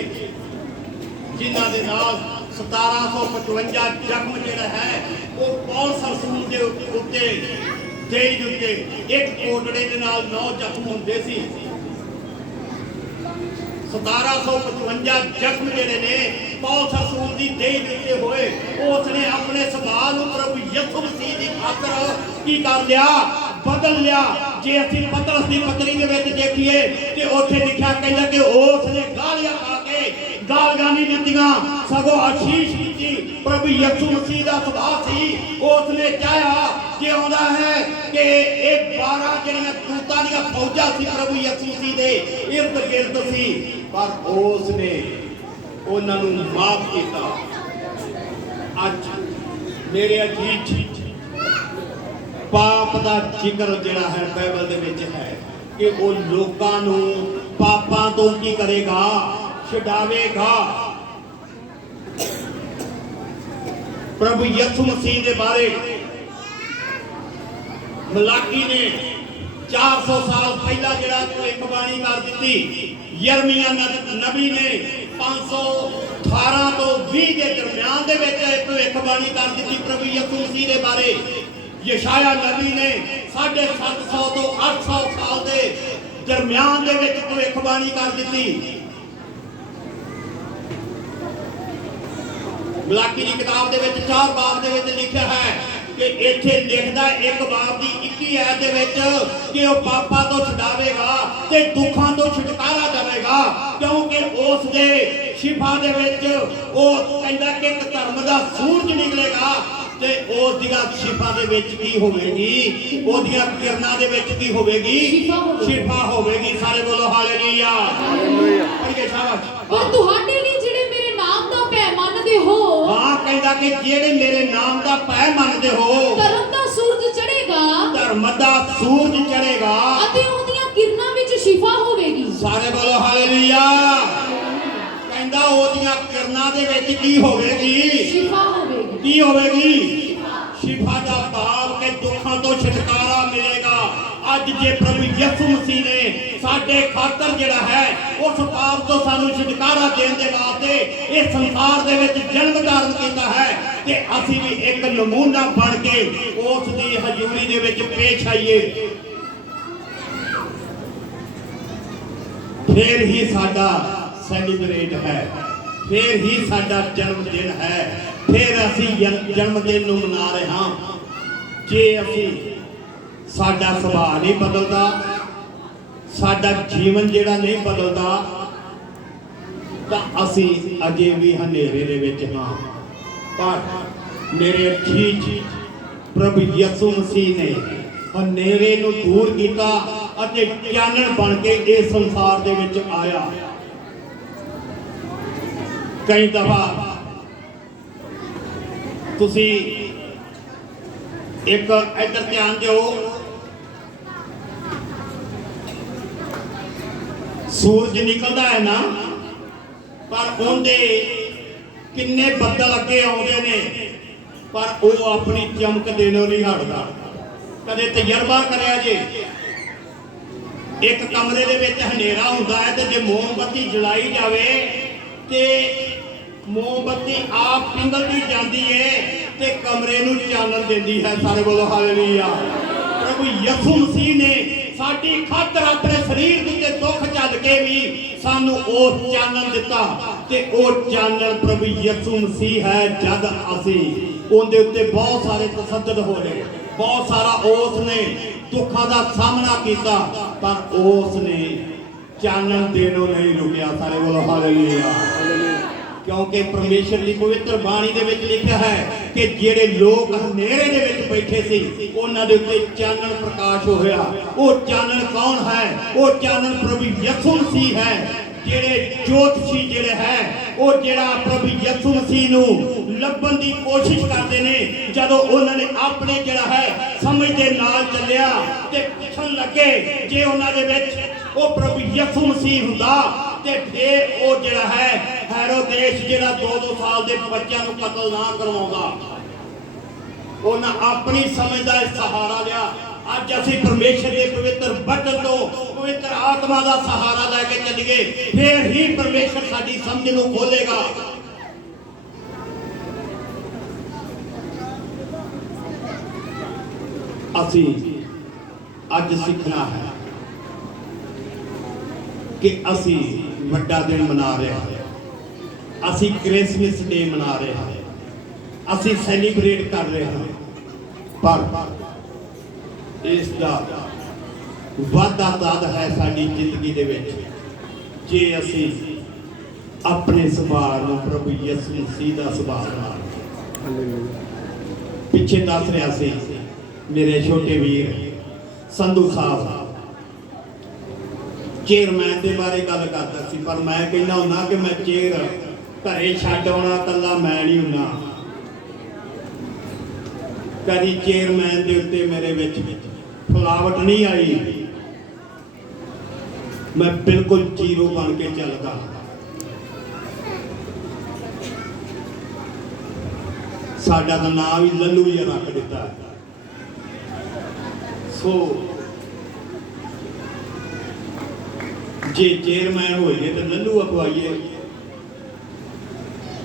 ਜਿਨ੍ਹਾਂ ਦੇ ਨਾਲ 1755 ਜ਼ਖਮ ਜਿਹੜਾ ਹੈ ਉਹ ਪੌਲਸ ਰਸੂਲ ਦੇ ਉੱਤੇ ਦੇਹ ਦੇ ਉੱਤੇ ਇੱਕ ਕੋਟੜੇ ਦੇ ਨਾਲ 9 ਜ਼ਖਮ ਹੁੰਦੇ ਸੀ। 1755 ਜ਼ਖਮ ਜਿਹੜੇ ਨੇ ਪੌਲਸ ਰਸੂਲ ਦੀ ਦੇਹ ਦੇ ਉੱਤੇ ਹੋਏ, ਉਸ ਨੇ ਆਪਣੇ ਸੁਭਾਅ ਨੂੰ ਪ੍ਰਭੂ ਯਿਸੂ ਮਸੀਹ ਦੀ ਖਾਤਰ ਕੀ ਕਰ ਲਿਆ? ਬਦਲ ਲਿਆ। ਜੇ ਅਸੀਂ ਪਤਰਸ ਦੀ ਪੱਤਰੀ ਦੇ ਵਿੱਚ ਦੇਖੀਏ ਤੇ ਉੱਥੇ ਲਿਖਿਆ ਕਹਿੰਦਾ ਕਿ ਉਸ ਨੇ ਗਾਲੀਆਂ ਖਾ ਕੇ ਗਾਲੀਆਂ ਨਹੀਂ ਦਿੱਤੀਆਂ, ਸਗੋਂ ਆਸ਼ੀਸ਼ ਦਿੱਤੀ। ਪ੍ਰਭੂ ਯਿਸੂ ਮਸੀਹ ਦਾ ਸੁਭਾਅ ਸੀ, ਉਸ ਨੇ ਚਾਹਿਆ ਕਿ ਆਉਂਦਾ ਹੈ ਕਿ ਇਹ 12 ਜਿਹੜੀਆਂ ਦੂਤਾਂ ਦੀਆਂ ਫੌਜਾਂ ਸੀ ਪ੍ਰਭੂ ਯਿਸੂ ਮਸੀਹ ਦੇ ਇਰਦ ਗਿਰਦ ਸੀ, ਪਰ ਉਸ ਨੇ ਉਹਨਾਂ ਨੂੰ ਮਾਫ ਕੀਤਾ। ਅੱਜ ਮੇਰੇ ਅਜੀਜ਼ ਪਾਪ ਦਾ ਜ਼ਿਕਰ ਜਿਹੜਾ ਹੈ ਬਾਈਬਲ ਦੇ ਵਿੱਚ ਹੈ ਕਿ ਉਹ ਲੋਕਾਂ ਨੂੰ ਪਾਪਾਂ ਤੋਂ ਕੀ ਕਰੇਗਾ, ਛਡਾਵੇਗਾ। ਪ੍ਰਭੂ ਯਿਸੂ ਮਸੀਹ ਦੇ ਬਾਰੇ ਮਲਾਕੀ ਨੇ 400 ਸਾਲ ਪਹਿਲਾਂ ਜਿਹੜਾ ਭਵਿੱਖਬਾਣੀ ਕਰ ਦਿੱਤੀ। ਯਰਮੀਆ ਨਬੀ ਨੇ 518 ਤੋਂ 20 ਦੇ ਦਰਮਿਆਨ ਦੇ ਵਿੱਚ ਭਵਿੱਖਬਾਣੀ ਕਰ ਦਿੱਤੀ ਪ੍ਰਭੂ ਯਿਸੂ ਮਸੀਹ ਦੇ ਬਾਰੇ। ਯਸ਼ਾਇਆ ਨਬੀ ਨੇ 750 ਤੋਂ 800 ਸਾਲ ਦੇ ਦਰਮਿਆਨ ਦੇ ਵਿੱਚ ਭਵਿੱਖਬਾਣੀ ਕਰ ਦਿੱਤੀ। ਮਲਾਕੀ ਦੀ ਕਿਤਾਬ ਦੇ ਵਿੱਚ 4 ਬਾਬ ਦੇ ਵਿੱਚ ਲਿਖਿਆ ਹੈ ਕਿ ਇੱਥੇ ਲਿਖਦਾ ਇੱਕ ਬਾਬ ਦੀ 21 ਆਇਤ ਦੇ ਵਿੱਚ ਕਿ ਉਹ ਪਾਪਾਂ ਤੋਂ ਛੁਡਾਵੇਗਾ ਤੇ ਦੁੱਖਾਂ ਤੋਂ ਛੁਟਕਾਰਾ ਦੇਵੇਗਾ, ਕਿਉਂਕਿ ਉਸ ਦੇ ਸ਼ਿਫਾ ਦੇ ਵਿੱਚ ਉਹ ਕਹਿੰਦਾ ਕਿ ਇੱਕ ਧਰਮ ਦਾ ਸੂਰਜ ਨਿਕਲੇਗਾ ਤੇ ਉਸ ਦੀਆਂ ਸ਼ਿਫਾ ਦੇ ਵਿੱਚ ਕੀ ਹੋਵੇਗੀ, ਉਹਦੀਆਂ ਕਿਰਨਾਂ ਦੇ ਵਿੱਚ ਕੀ ਹੋਵੇਗੀ, ਸ਼ਿਫਾ ਹੋਵੇਗੀ। ਸਾਰੇ ਬੋਲੋ ਹਾਲੇਲੂਇਆ, ਹਾਲੇਲੂਇਆ। ਪੜ੍ਹੀਏ ਸ਼ਾਬਾਸ਼। ਪਰ ਤੁਹਾਡੇ ਲਈ ਜਿਹੜੇ ਮੇਰੇ ਨਾਮ ਦਾ ਭੈ ਮੰਨਦੇ ਹੋ, ਹਾਂ ਕਹਿੰਦਾ ਕਿ ਜਿਹੜੇ ਮੇਰੇ ਨਾਮ ਦਾ ਭੈ ਮੰਨਦੇ ਹੋ, ਧਰਮ ਦਾ ਸੂਰਜ ਚੜ੍ਹੇਗਾ, ਧਰਮ ਦਾ ਸੂਰਜ ਚੜ੍ਹੇਗਾ ਅਤੇ ਉਹਦੀਆਂ ਕਿਰਨਾਂ ਵਿੱਚ ਸ਼ਿਫਾ ਹੋਵੇਗੀ। ਸਾਰੇ ਬੋਲੋ ਹਾਲੇਲੂਇਆ। ਕਹਿੰਦਾ ਉਹਦੀਆਂ ਕਿਰਨਾਂ ਦੇ ਵਿੱਚ ਕੀ ਹੋਵੇਗੀ, ਸ਼ਿਫਾ ਹੋਵੇਗੀ। ਕੀ ਹੋਵੇਗੀ, ਸ਼ਿਫਾ ਦਾ ਭਾਵ ਕਿ ਦੁੱਖਾਂ ਤੋਂ ਛੁਟਕਾਰਾ ਮਿਲੇਗਾ। ਅੱਜ ਜੇ ਪ੍ਰਭੂ ਯਿਸੂ ਮਸੀਹ ਨੇ ਸਾਡੇ ਖਾਤਰ ਜਿਹੜਾ ਹੈ ਉਸ ਪਾਪ ਤੋਂ ਸਾਨੂੰ ਛੁਟਕਾਰਾ ਦੇਣ ਦੇ ਵਾਸਤੇ ਇਸ ਸੰਸਾਰ ਦੇ ਵਿੱਚ ਜਨਮ ਧਾਰਨ ਕੀਤਾ ਹੈ ਤੇ ਅਸੀਂ ਵੀ ਇੱਕ ਨਮੂਨਾ ਬਣ ਕੇ ਉਸ ਦੀ ਹਜ਼ੂਰੀ ਦੇ ਵਿੱਚ ਪੇਸ਼ ਆਈਏ, ਫਿਰ ਹੀ ਸਾਡਾ ਸੈਲੀਬ੍ਰੇਟ ਹੈ, ਫਿਰ ਹੀ ਸਾਡਾ ਜਨਮ ਦਿਨ ਹੈ, ਫਿਰ ਅਸੀਂ ਜਨਮ ਦਿਨ ਨੂੰ ਮਨਾ ਰਹੇ ਹਾਂ। ਜੇ ਅਸੀਂ ਸਾਡਾ ਸੁਭਾਅ ਨਹੀਂ ਬਦਲਦਾ, ਸਾਡਾ ਜੀਵਨ ਜਿਹੜਾ ਨਹੀਂ ਬਦਲਦਾ, ਤਾਂ ਅਸੀਂ ਅਜੇ ਵੀ ਹਨੇਰੇ ਦੇ ਵਿੱਚ ਹਾਂ। ਪਰ ਮੇਰੇ ਜੀ ਪ੍ਰਭੂ ਯਿਸੂ ਮਸੀਹ ਨੇ ਹਨੇਰੇ ਨੂੰ ਦੂਰ ਕੀਤਾ ਅਤੇ ਚਾਨਣ ਬਣ ਕੇ ਇਸ ਸੰਸਾਰ ਦੇ ਵਿੱਚ ਆਇਆ। ਕਈ ਦਫਾ ਤੁਸੀਂ ਇੱਕ ਇੱਧਰ ਧਿਆਨ ਦਿਓ, ਸੂਰਜ ਨਿਕਲਦਾ ਹੈ ਨਾ, ਪਰ ਉਹਦੇ ਕਿੰਨੇ ਬੱਦਲ ਅੱਗੇ ਆਉਂਦੇ ਨੇ, ਪਰ ਉਹ ਆਪਣੀ ਚਮਕ ਦੇਣੋਂ ਨਹੀਂ ਹਟਦਾ। ਕਦੇ ਤਜਰਬਾ ਕਰਿਆ ਜੇ, ਇੱਕ ਕਮਰੇ ਦੇ ਵਿੱਚ ਹਨੇਰਾ ਹੁੰਦਾ ਹੈ ਤੇ ਜੇ ਮੋਮਬੱਤੀ ਜਲਾਈ ਜਾਵੇ ਤੇ ਮੋਮਬੱਤੀ ਆਪ ਪਿੰਗਲਦੀ ਜਾਂਦੀ ਏ ਤੇ ਕਮਰੇ ਨੂੰ ਚਾਨਣ ਦਿੰਦੀ ਹੈ। ਸਾਰੇ ਬੋਲੋ ਹਾਲੇਲੂਇਆ। ਪ੍ਰਭੂ ਯਿਸੂ ਮਸੀਹ ਨੇ ਸਾਡੀ ਖਾਤਰ ਆਪਣੇ ਸਰੀਰ ਦੇ ਉੱਤੇ ਦੁੱਖ ਚੱਲ ਕੇ ਵੀ ਸਾਨੂੰ ਉਹ ਚਾਨਣ ਦਿੱਤਾ ਤੇ ਉਹ ਚਾਨਣ ਪ੍ਰਭੂ ਯਿਸੂ ਮਸੀਹ ਹੈ। ਜਦ ਅਸੀਂ ਉਹਦੇ ਉੱਤੇ ਬਹੁਤ ਸਾਰੇ ਤਸੱਦਦ ਹੋਏ, ਬਹੁਤ ਸਾਰਾ ਉਸ ਨੇ ਦੁੱਖਾਂ ਦਾ ਸਾਹਮਣਾ ਕੀਤਾ, ਪਰ ਉਸ ਨੇ ਚਾਨਣ ਦੇਣੋਂ ਨਹੀਂ ਰੁਕਿਆ। ਸਾਰੇ ਬੋਲੋ ਹਾਲੇਲੂਇਆ। ਕਿਉਂਕਿ ਪਰਮੇਸ਼ਰ ਦੀ ਪਵਿੱਤਰ ਬਾਣੀ ਦੇ ਵਿੱਚ ਲਿਖਿਆ ਹੈ ਕਿ ਜਿਹੜੇ ਲੋਕ ਹਨੇਰੇ ਦੇ ਵਿੱਚ ਬੈਠੇ ਸੀ ਉਹਨਾਂ ਦੇ ਉੱਤੇ ਚਾਨਣ ਪ੍ਰਕਾਸ਼ ਹੋਇਆ। ਉਹ ਚਾਨਣ ਕੌਣ ਹੈ? ਉਹ ਚਾਨਣ ਪ੍ਰਭੂ ਯਿਸੂ ਮਸੀਹ ਹੈ। ਜਿਹੜੇ ਜੋਤਸ਼ੀ ਜਿਹੜੇ ਹੈ ਉਹ ਜਿਹੜਾ ਪ੍ਰਭੂ ਯਿਸੂ ਮਸੀਹ ਨੂੰ ਲੱਭਣ ਦੀ ਕੋਸ਼ਿਸ਼ ਕਰਦੇ ਨੇ, ਜਦੋਂ ਉਹਨਾਂ ਨੇ ਆਪਣੇ ਜਿਹੜਾ ਹੈ ਸਮਝ ਦੇ ਨਾਲ ਚੱਲਿਆ ਤੇ ਪੁੱਛਣ ਲੱਗੇ ਜੇ ਉਹਨਾਂ ਦੇ ਵਿੱਚ ਉਹ ਪ੍ਰਭੂ ਯਿਸੂ ਮਸੀਹ ਹੁੰਦਾ ਤੇ ਫਿਰ ਉਹ ਜਿਹੜਾ ਹੈ ਹੈਰੋਦੇਸ ਜਿਹੜਾ 2-2 ਸਾਲ ਦੇ ਬੱਚਿਆਂ ਨੂੰ ਕਤਲ ਨਾ ਕਰਵਾਉਂਦਾ। ਉਹਨਾਂ ਆਪਣੀ ਸਮਝ ਦਾ ਸਹਾਰਾ ਲਿਆ। ਅੱਜ ਅਸੀਂ ਪਰਮੇਸ਼ਰ ਦੇ ਪਵਿੱਤਰ ਬਚਨ ਤੋਂ ਪਵਿੱਤਰ ਆਤਮਾ ਦਾ ਸਹਾਰਾ ਲੈ ਕੇ ਚੱਲੀਏ, ਫਿਰ ਹੀ ਪਰਮੇਸ਼ਰ ਸਾਡੀ ਸਮਝ ਨੂੰ ਖੋਲੇਗਾ। ਅਸੀਂ ਅੱਜ ਸਿੱਖਣਾ ਹੈ ਕਿ ਅਸੀਂ ਵੱਡਾ ਦਿਨ ਮਨਾ ਰਹੇ ਹਾਂ, ਅਸੀਂ ਕ੍ਰਿਸਮਸ ਡੇ ਮਨਾ ਰਹੇ ਹਾਂ, ਅਸੀਂ ਸੈਲੀਬ੍ਰੇਟ ਕਰ ਰਹੇ ਹਾਂ, ਪਰ ਇਸ ਦਾ ਵਾਧਾ ਤਦ ਹੈ ਸਾਡੀ ਜ਼ਿੰਦਗੀ ਦੇ ਵਿੱਚ ਜੇ ਅਸੀਂ ਆਪਣੇ ਸੁਭਾਅ ਨੂੰ ਪ੍ਰਭੂ ਯਿਸੂ ਮਸੀਹ ਦਾ ਸੁਭਾਅ ਨਾਲ। ਪਿੱਛੇ ਦੱਸ ਰਿਹਾ ਸੀ ਮੇਰੇ ਛੋਟੇ ਵੀਰ ਸੰਧੂ ਸਾਹਿਬ ਚੇਅਰਮੈਨ ਦੇ ਬਾਰੇ ਗੱਲ ਕਰਦਾ ਸੀ, ਪਰ ਮੈਂ ਕਹਿੰਦਾ ਹੁੰਦਾ ਕਿ ਮੈਂ ਚੇਅਰ ਘਰੇ ਛੱਡ ਆਉਣਾ, ਇਕੱਲਾ ਮੈਂ ਨਹੀਂ ਹੁੰਦਾ। ਕਦੀ ਚੇਅਰਮੈਨ ਦੇ ਉੱਤੇ ਮੇਰੇ ਵਿੱਚ ਫੁਲਾਵਟ ਨਹੀਂ ਆਈ। ਮੈਂ ਬਿਲਕੁਲ ਜ਼ੀਰੋ ਬਣ ਕੇ ਚੱਲਦਾ। ਸਾਡਾ ਤਾਂ ਨਾਮ ਹੀ ਲੱਲੂ ਹੀ ਰੱਖ ਦਿੱਤਾ। ਸੋ ਜੇ ਚੇਅਰਮੈਨ ਹੋਈਏ ਤਾਂ ਲੱਲੂ ਅਖਵਾਈਏ,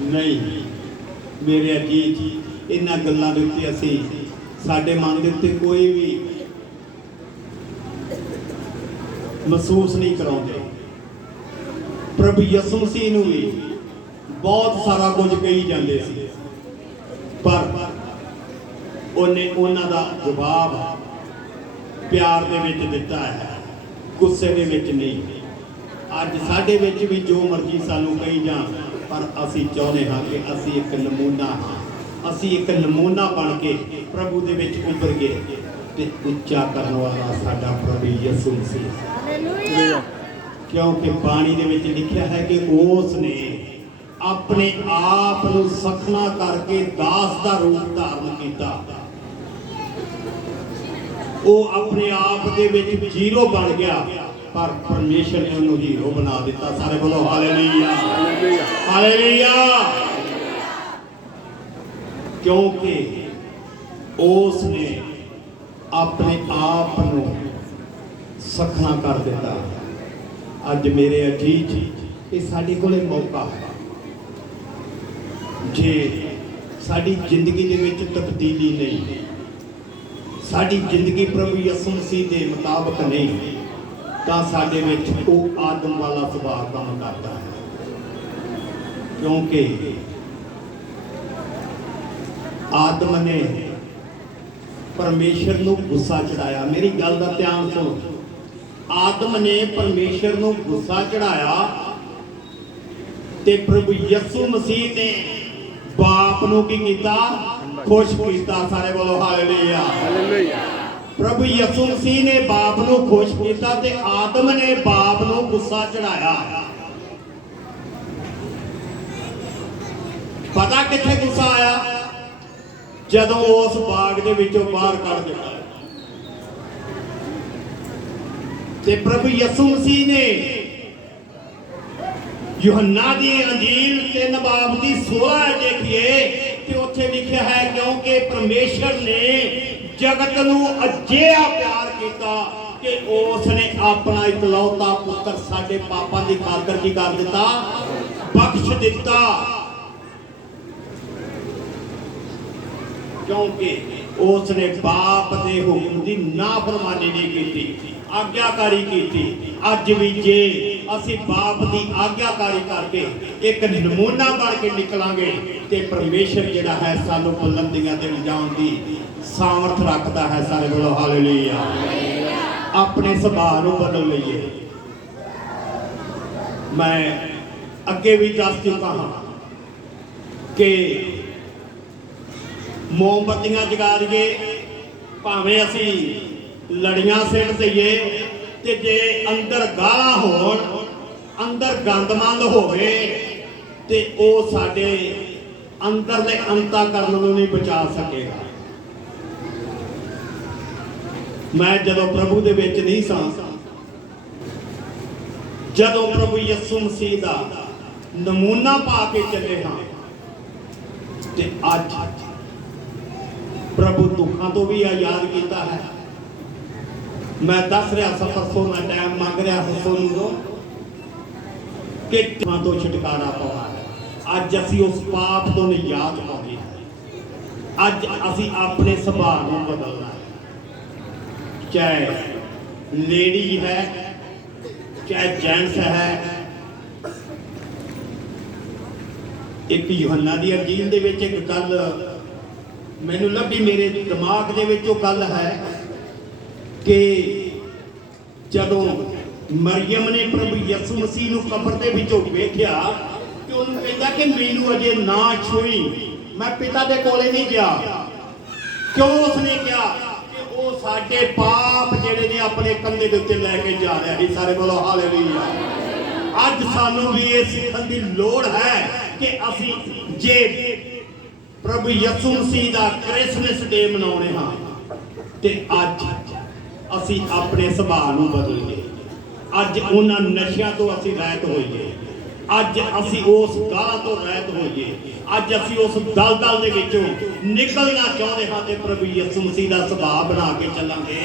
ਨਹੀਂ ਮੇਰੇ ਅਜੀਤ ਇਹਨਾਂ ਗੱਲਾਂ ਦੇ ਉੱਤੇ ਅਸੀਂ ਸਾਡੇ ਮਨ ਦੇ ਉੱਤੇ ਕੋਈ ਵੀ ਮਹਿਸੂਸ ਨਹੀਂ ਕਰਾਉਂਦੇ। ਪ੍ਰਭੂ ਯਿਸੂ ਮਸੀਹ ਨੂੰ ਵੀ ਬਹੁਤ ਸਾਰਾ ਕੁਝ ਕਹੀ ਜਾਂਦੇ ਸੀ, ਪਰ ਉਹਨੇ ਉਹਨਾਂ ਦਾ ਜਵਾਬ ਪਿਆਰ ਦੇ ਵਿੱਚ ਦਿੱਤਾ ਹੈ, ਗੁੱਸੇ ਦੇ ਵਿੱਚ ਨਹੀਂ। ਅੱਜ ਸਾਡੇ ਵਿੱਚ ਵੀ ਜੋ ਮਰਜ਼ੀ ਸਾਨੂੰ ਕਹੀ ਜਾਣ, ਪਰ ਅਸੀਂ ਚਾਹੁੰਦੇ ਹਾਂ ਕਿ ਅਸੀਂ ਇੱਕ ਨਮੂਨਾ ਹਾਂ। ਅਸੀਂ ਇੱਕ ਨਮੂਨਾ ਬਣ ਕੇ ਪ੍ਰਭੂ ਦੇ ਵਿੱਚ ਉੱਭਰ ਗਏ ਤੇ ਉੱਚਾ ਕਰਨ ਵਾਲਾ ਸਾਡਾ ਪ੍ਰਭੂ ਯਿਸੂ ਮਸੀਹ। ਹਾਲੇਲੂਇਆ। ਕਿਉਂਕਿ ਬਾਣੀ ਦੇ ਵਿੱਚ ਲਿਖਿਆ ਹੈ ਕਿ ਉਸ ਨੇ ਆਪਣੇ ਆਪ ਨੂੰ ਸਖਣਾ ਕਰਕੇ ਦਾਸ ਦਾ ਰੂਪ ਧਾਰਨ ਕੀਤਾ। ਉਹ ਆਪਣੇ ਆਪ ਦੇ ਵਿੱਚ ਜ਼ੀਰੋ ਬਣ ਗਿਆ, ਪਰ ਪਰਮੇਸ਼ਰ ਨੇ ਉਹਨੂੰ ਹੀਰੋ ਬਣਾ ਦਿੱਤਾ। ਸਾਰੇ ਬੋਲੋ ਹਾਲੇਲੂਇਆ, ਹਾਲੇਲੂਇਆ। ਕਿਉਂਕਿ ਉਸ ਨੇ ਆਪਣੇ ਆਪ ਨੂੰ ਸਖਣਾ ਕਰ ਦਿੱਤਾ। ਅੱਜ ਮੇਰੇ ਅਜੀਤ ਇਹ ਸਾਡੇ ਕੋਲੇ ਮੌਕਾ ਹੈ। ਜੇ ਸਾਡੀ ਜ਼ਿੰਦਗੀ ਦੇ ਵਿੱਚ ਤਬਦੀਲੀ ਨਹੀਂ, ਸਾਡੀ ਜ਼ਿੰਦਗੀ ਪ੍ਰਭੂ ਯਿਸੂ ਮਸੀਹ ਦੇ ਮੁਤਾਬਕ ਨਹੀਂ, ਤਾਂ ਸਾਡੇ ਵਿੱਚ ਉਹ ਆਦਮ ਵਾਲਾ ਸੁਭਾਅ ਕੰਮ ਕਰਦਾ ਹੈ। ਕਿਉਂਕਿ ਆਦਮ ਨੇ ਪਰਮੇਸ਼ਰ ਨੂੰ ਗੁੱਸਾ ਚੜਾਇਆ। ਮੇਰੀ ਗੱਲ ਦਾ ਧਿਆਨ ਸੁਣੋ। ਆਦਮ ਨੇ ਪਰਮੇਸ਼ਰ ਨੂੰ ਗੁੱਸਾ ਚੜਾਇਆ ਤੇ ਪ੍ਰਭੂ ਯਿਸੂ ਮਸੀਹ ਨੇ ਬਾਪ ਨੂੰ ਕੀ ਕੀਤਾ? ਖੁਸ਼ ਕੀਤਾ। ਸਾਰੇ ਬੋਲੋ ਹਾਲੇਲੂਇਆ, ਹਾਲੇਲੂਇਆ। ਪ੍ਰਭੂ ਯਿਸੂ ਮਸੀਹ ਨੇ ਬਾਪ ਨੂੰ ਖੁਸ਼ ਕੀਤਾ ਤੇ ਆਦਮ ਨੇ ਬਾਪ ਨੂੰ ਗੁੱਸਾ ਚੜਾਇਆ। ਪਤਾ ਕਿੱਥੇ ਗੁੱਸਾ ਆਇਆ? ਜਦੋਂ ਉਸ ਬਾਗ ਦੇ ਵਿੱਚੋਂ ਬਾਹਰ ਕੱਢ ਦਿੱਤਾ ਤੇ ਪ੍ਰਭੂ ਯਿਸੂ ਮਸੀਹ ਨੇ ਯੋਹੰਨਾ ਦੀ ਅੰਜੀਲ 3 ਬਾਬ ਦੀ 16 ਦੇਖੀਏ ਤੇ ਉੱਥੇ ਲਿਖਿਆ ਹੈ, ਕਿਉਂਕਿ ਪਰਮੇਸ਼ਰ ਨੇ ਜਗਤ ਨੂੰ ਅਜਿਹਾ ਪਿਆਰ ਕੀਤਾ ਕਿ ਉਸ ਨੇ ਆਪਣਾ ਇਕਲੌਤਾ ਪੁੱਤਰ ਸਾਡੇ ਪਾਪਾਂ ਦੀ ਖਾਤਰ ਕੀ ਕਰ ਦਿੱਤਾ? ਬਖਸ਼ ਦਿੱਤਾ। ਕਿਉਂਕਿ ਉਸ ਨੇ ਬਾਪ ਦੇ ਹੁਕਮ ਦੀ ਨਾਫਰਮਾਨੀ ਨਹੀਂ ਕੀਤੀ, ਆਗਿਆਕਾਰੀ ਕੀਤੀ। ਅੱਜ ਵੀ ਜੇ ਅਸੀਂ ਬਾਪ ਦੀ ਆਗਿਆਕਾਰੀ ਕਰਕੇ ਇੱਕ ਨਮੂਨਾ ਬਣ ਕੇ ਨਿਕਲਾਂਗੇ ਤੇ ਪਰਮੇਸ਼ਰ ਜਿਹੜਾ ਹੈ ਸਾਨੂੰ ਬੁਲੰਦੀਆਂ ਤੇ ਲਿਜਾਉਣ ਦੀ ਸਾਮਰਥ ਰੱਖਦਾ ਹੈ। ਸਾਰੇ ਬੋਲੋ ਹਾਲੇਲੂਇਆ। ਆਪਣੇ ਸੁਭਾਅ ਨੂੰ ਬਦਲ ਲਈਏ। ਮੈਂ ਅੱਗੇ ਵੀ ਦੱਸ ਚੁੱਕਾ ਹਾਂ ਕਿ ਮੋਮਬੱਤੀਆਂ ਜਗਾ ਦਈਏ, ਭਾਵੇਂ ਅਸੀਂ ਲੜੀਆਂ ਸਿੱਟ ਦਈਏ, ਤੇ ਜੇ ਅੰਦਰ ਗਾਲਾਂ ਹੋਣ, ਅੰਦਰ ਗੰਦਮੰਦ ਹੋਵੇ, ਤੇ ਉਹ ਸਾਡੇ ਅੰਦਰਲੇ ਅੰਤःਕਰਨ ਨੂੰ ਨਹੀਂ ਬਚਾ ਸਕੇਗਾ। ਮੈਂ ਜਦੋਂ ਪ੍ਰਭੂ ਦੇ ਵਿੱਚ ਨਹੀਂ ਸਾਂ, ਜਦੋਂ ਪ੍ਰਭੂ ਯਿਸੂ ਮਸੀਹ ਦਾ ਨਮੂਨਾ ਪਾ ਕੇ ਚੱਲੇ ਹਾਂ, ਤੇ ਅੱਜ ਪ੍ਰਭੂ ਦੁੱਖਾਂ ਤੋਂ ਵੀ ਆਜ਼ਾਦ ਕੀਤਾ ਹੈ। ਮੈਂ ਦੱਸ ਰਿਹਾ ਸਾਂ, ਪਰਸੋਂ ਮੈਂ ਟਾਈਮ ਮੰਗ ਰਿਹਾ ਤੁਹਾਨੂੰ ਕਿ ਦੁੱਖਾਂ ਤੋਂ ਛੁਟਕਾਰਾ ਪਾਉਣਾ ਹੈ। ਅੱਜ ਅਸੀਂ ਉਸ ਪਾਪ ਤੋਂ ਨਿਜਾਤ ਪਾਉਣੀ ਹੈ। ਅੱਜ ਅਸੀਂ ਆਪਣੇ ਸੁਭਾਅ ਨੂੰ ਬਦਲਣਾ ਹੈ। ਚਾਹੇ ਲੇਡੀ ਹੈ, ਚਾਹੇ ਜੈਂਟਸ ਹੈ। ਇੱਕ ਯੋਹੰਨਾ ਦੀ ਅੰਜੀਲ ਦੇ ਵਿੱਚ ਇੱਕ ਗੱਲ ਮੈਨੂੰ ਲੱਭੀ, ਮੇਰੇ ਦਿਮਾਗ ਦੇ ਵਿੱਚ ਉਹ ਗੱਲ ਹੈ ਕਿ ਜਦੋਂ ਮਰੀਮ ਨੇ ਪ੍ਰਭੂ ਯਿਸੂ ਮਸੀਹ ਨੂੰ ਕਬਰ ਦੇ ਵਿੱਚੋਂ ਵੇਖਿਆ ਤੇ ਉਹਨੂੰ ਕਹਿੰਦਾ ਕਿ ਮੈਨੂੰ ਅਜੇ ਨਾ ਛੂਈ, ਮੈਂ ਪਿਤਾ ਦੇ ਕੋਲੇ ਨਹੀਂ ਗਿਆ। ਕਿਉਂ ਉਸਨੇ ਕਿਹਾ? ਕਿ ਉਹ ਸਾਡੇ ਪਾਪ ਜਿਹੜੇ ਨੇ ਆਪਣੇ ਕੰਧੇ ਦੇ ਉੱਤੇ ਲੈ ਕੇ ਜਾ ਰਿਹਾ ਸੀ। ਸਾਰੇ ਬੋਲੋ ਹਾਲੇਲੂਇਆ। ਅੱਜ ਸਾਨੂੰ ਵੀ ਇਹ ਸਿੱਖਣ ਦੀ ਲੋੜ ਹੈ ਕਿ ਅਸੀਂ ਜੇ ਪ੍ਰਭੂ ਯਿਸੂ ਮਸੀਹ ਦਾ ਕ੍ਰਿਸਮਸ ਡੇ ਮਨਾਉਣੇ ਹਾਂ ਤੇ ਅੱਜ ਅਸੀਂ ਆਪਣੇ ਸੁਭਾਅ ਨੂੰ ਬਦਲੀਏ। ਅੱਜ ਉਹਨਾਂ ਨਸ਼ਿਆਂ ਤੋਂ ਅਸੀਂ ਰਹਿਤ ਹੋਈਏ। ਅੱਜ ਅਸੀਂ ਉਸ ਗਾਲਾਂ ਤੋਂ ਰਹਿਤ ਹੋਈਏ। ਅੱਜ ਅਸੀਂ ਉਸ ਦਲਦਲ ਦੇ ਵਿੱਚੋਂ ਨਿਕਲਣਾ ਚਾਹੁੰਦੇ ਹਾਂ ਤੇ ਪ੍ਰਭੂ ਯਿਸੂ ਮਸੀਹ ਦਾ ਸੁਭਾਅ ਬਣਾ ਕੇ ਚੱਲਾਂਗੇ।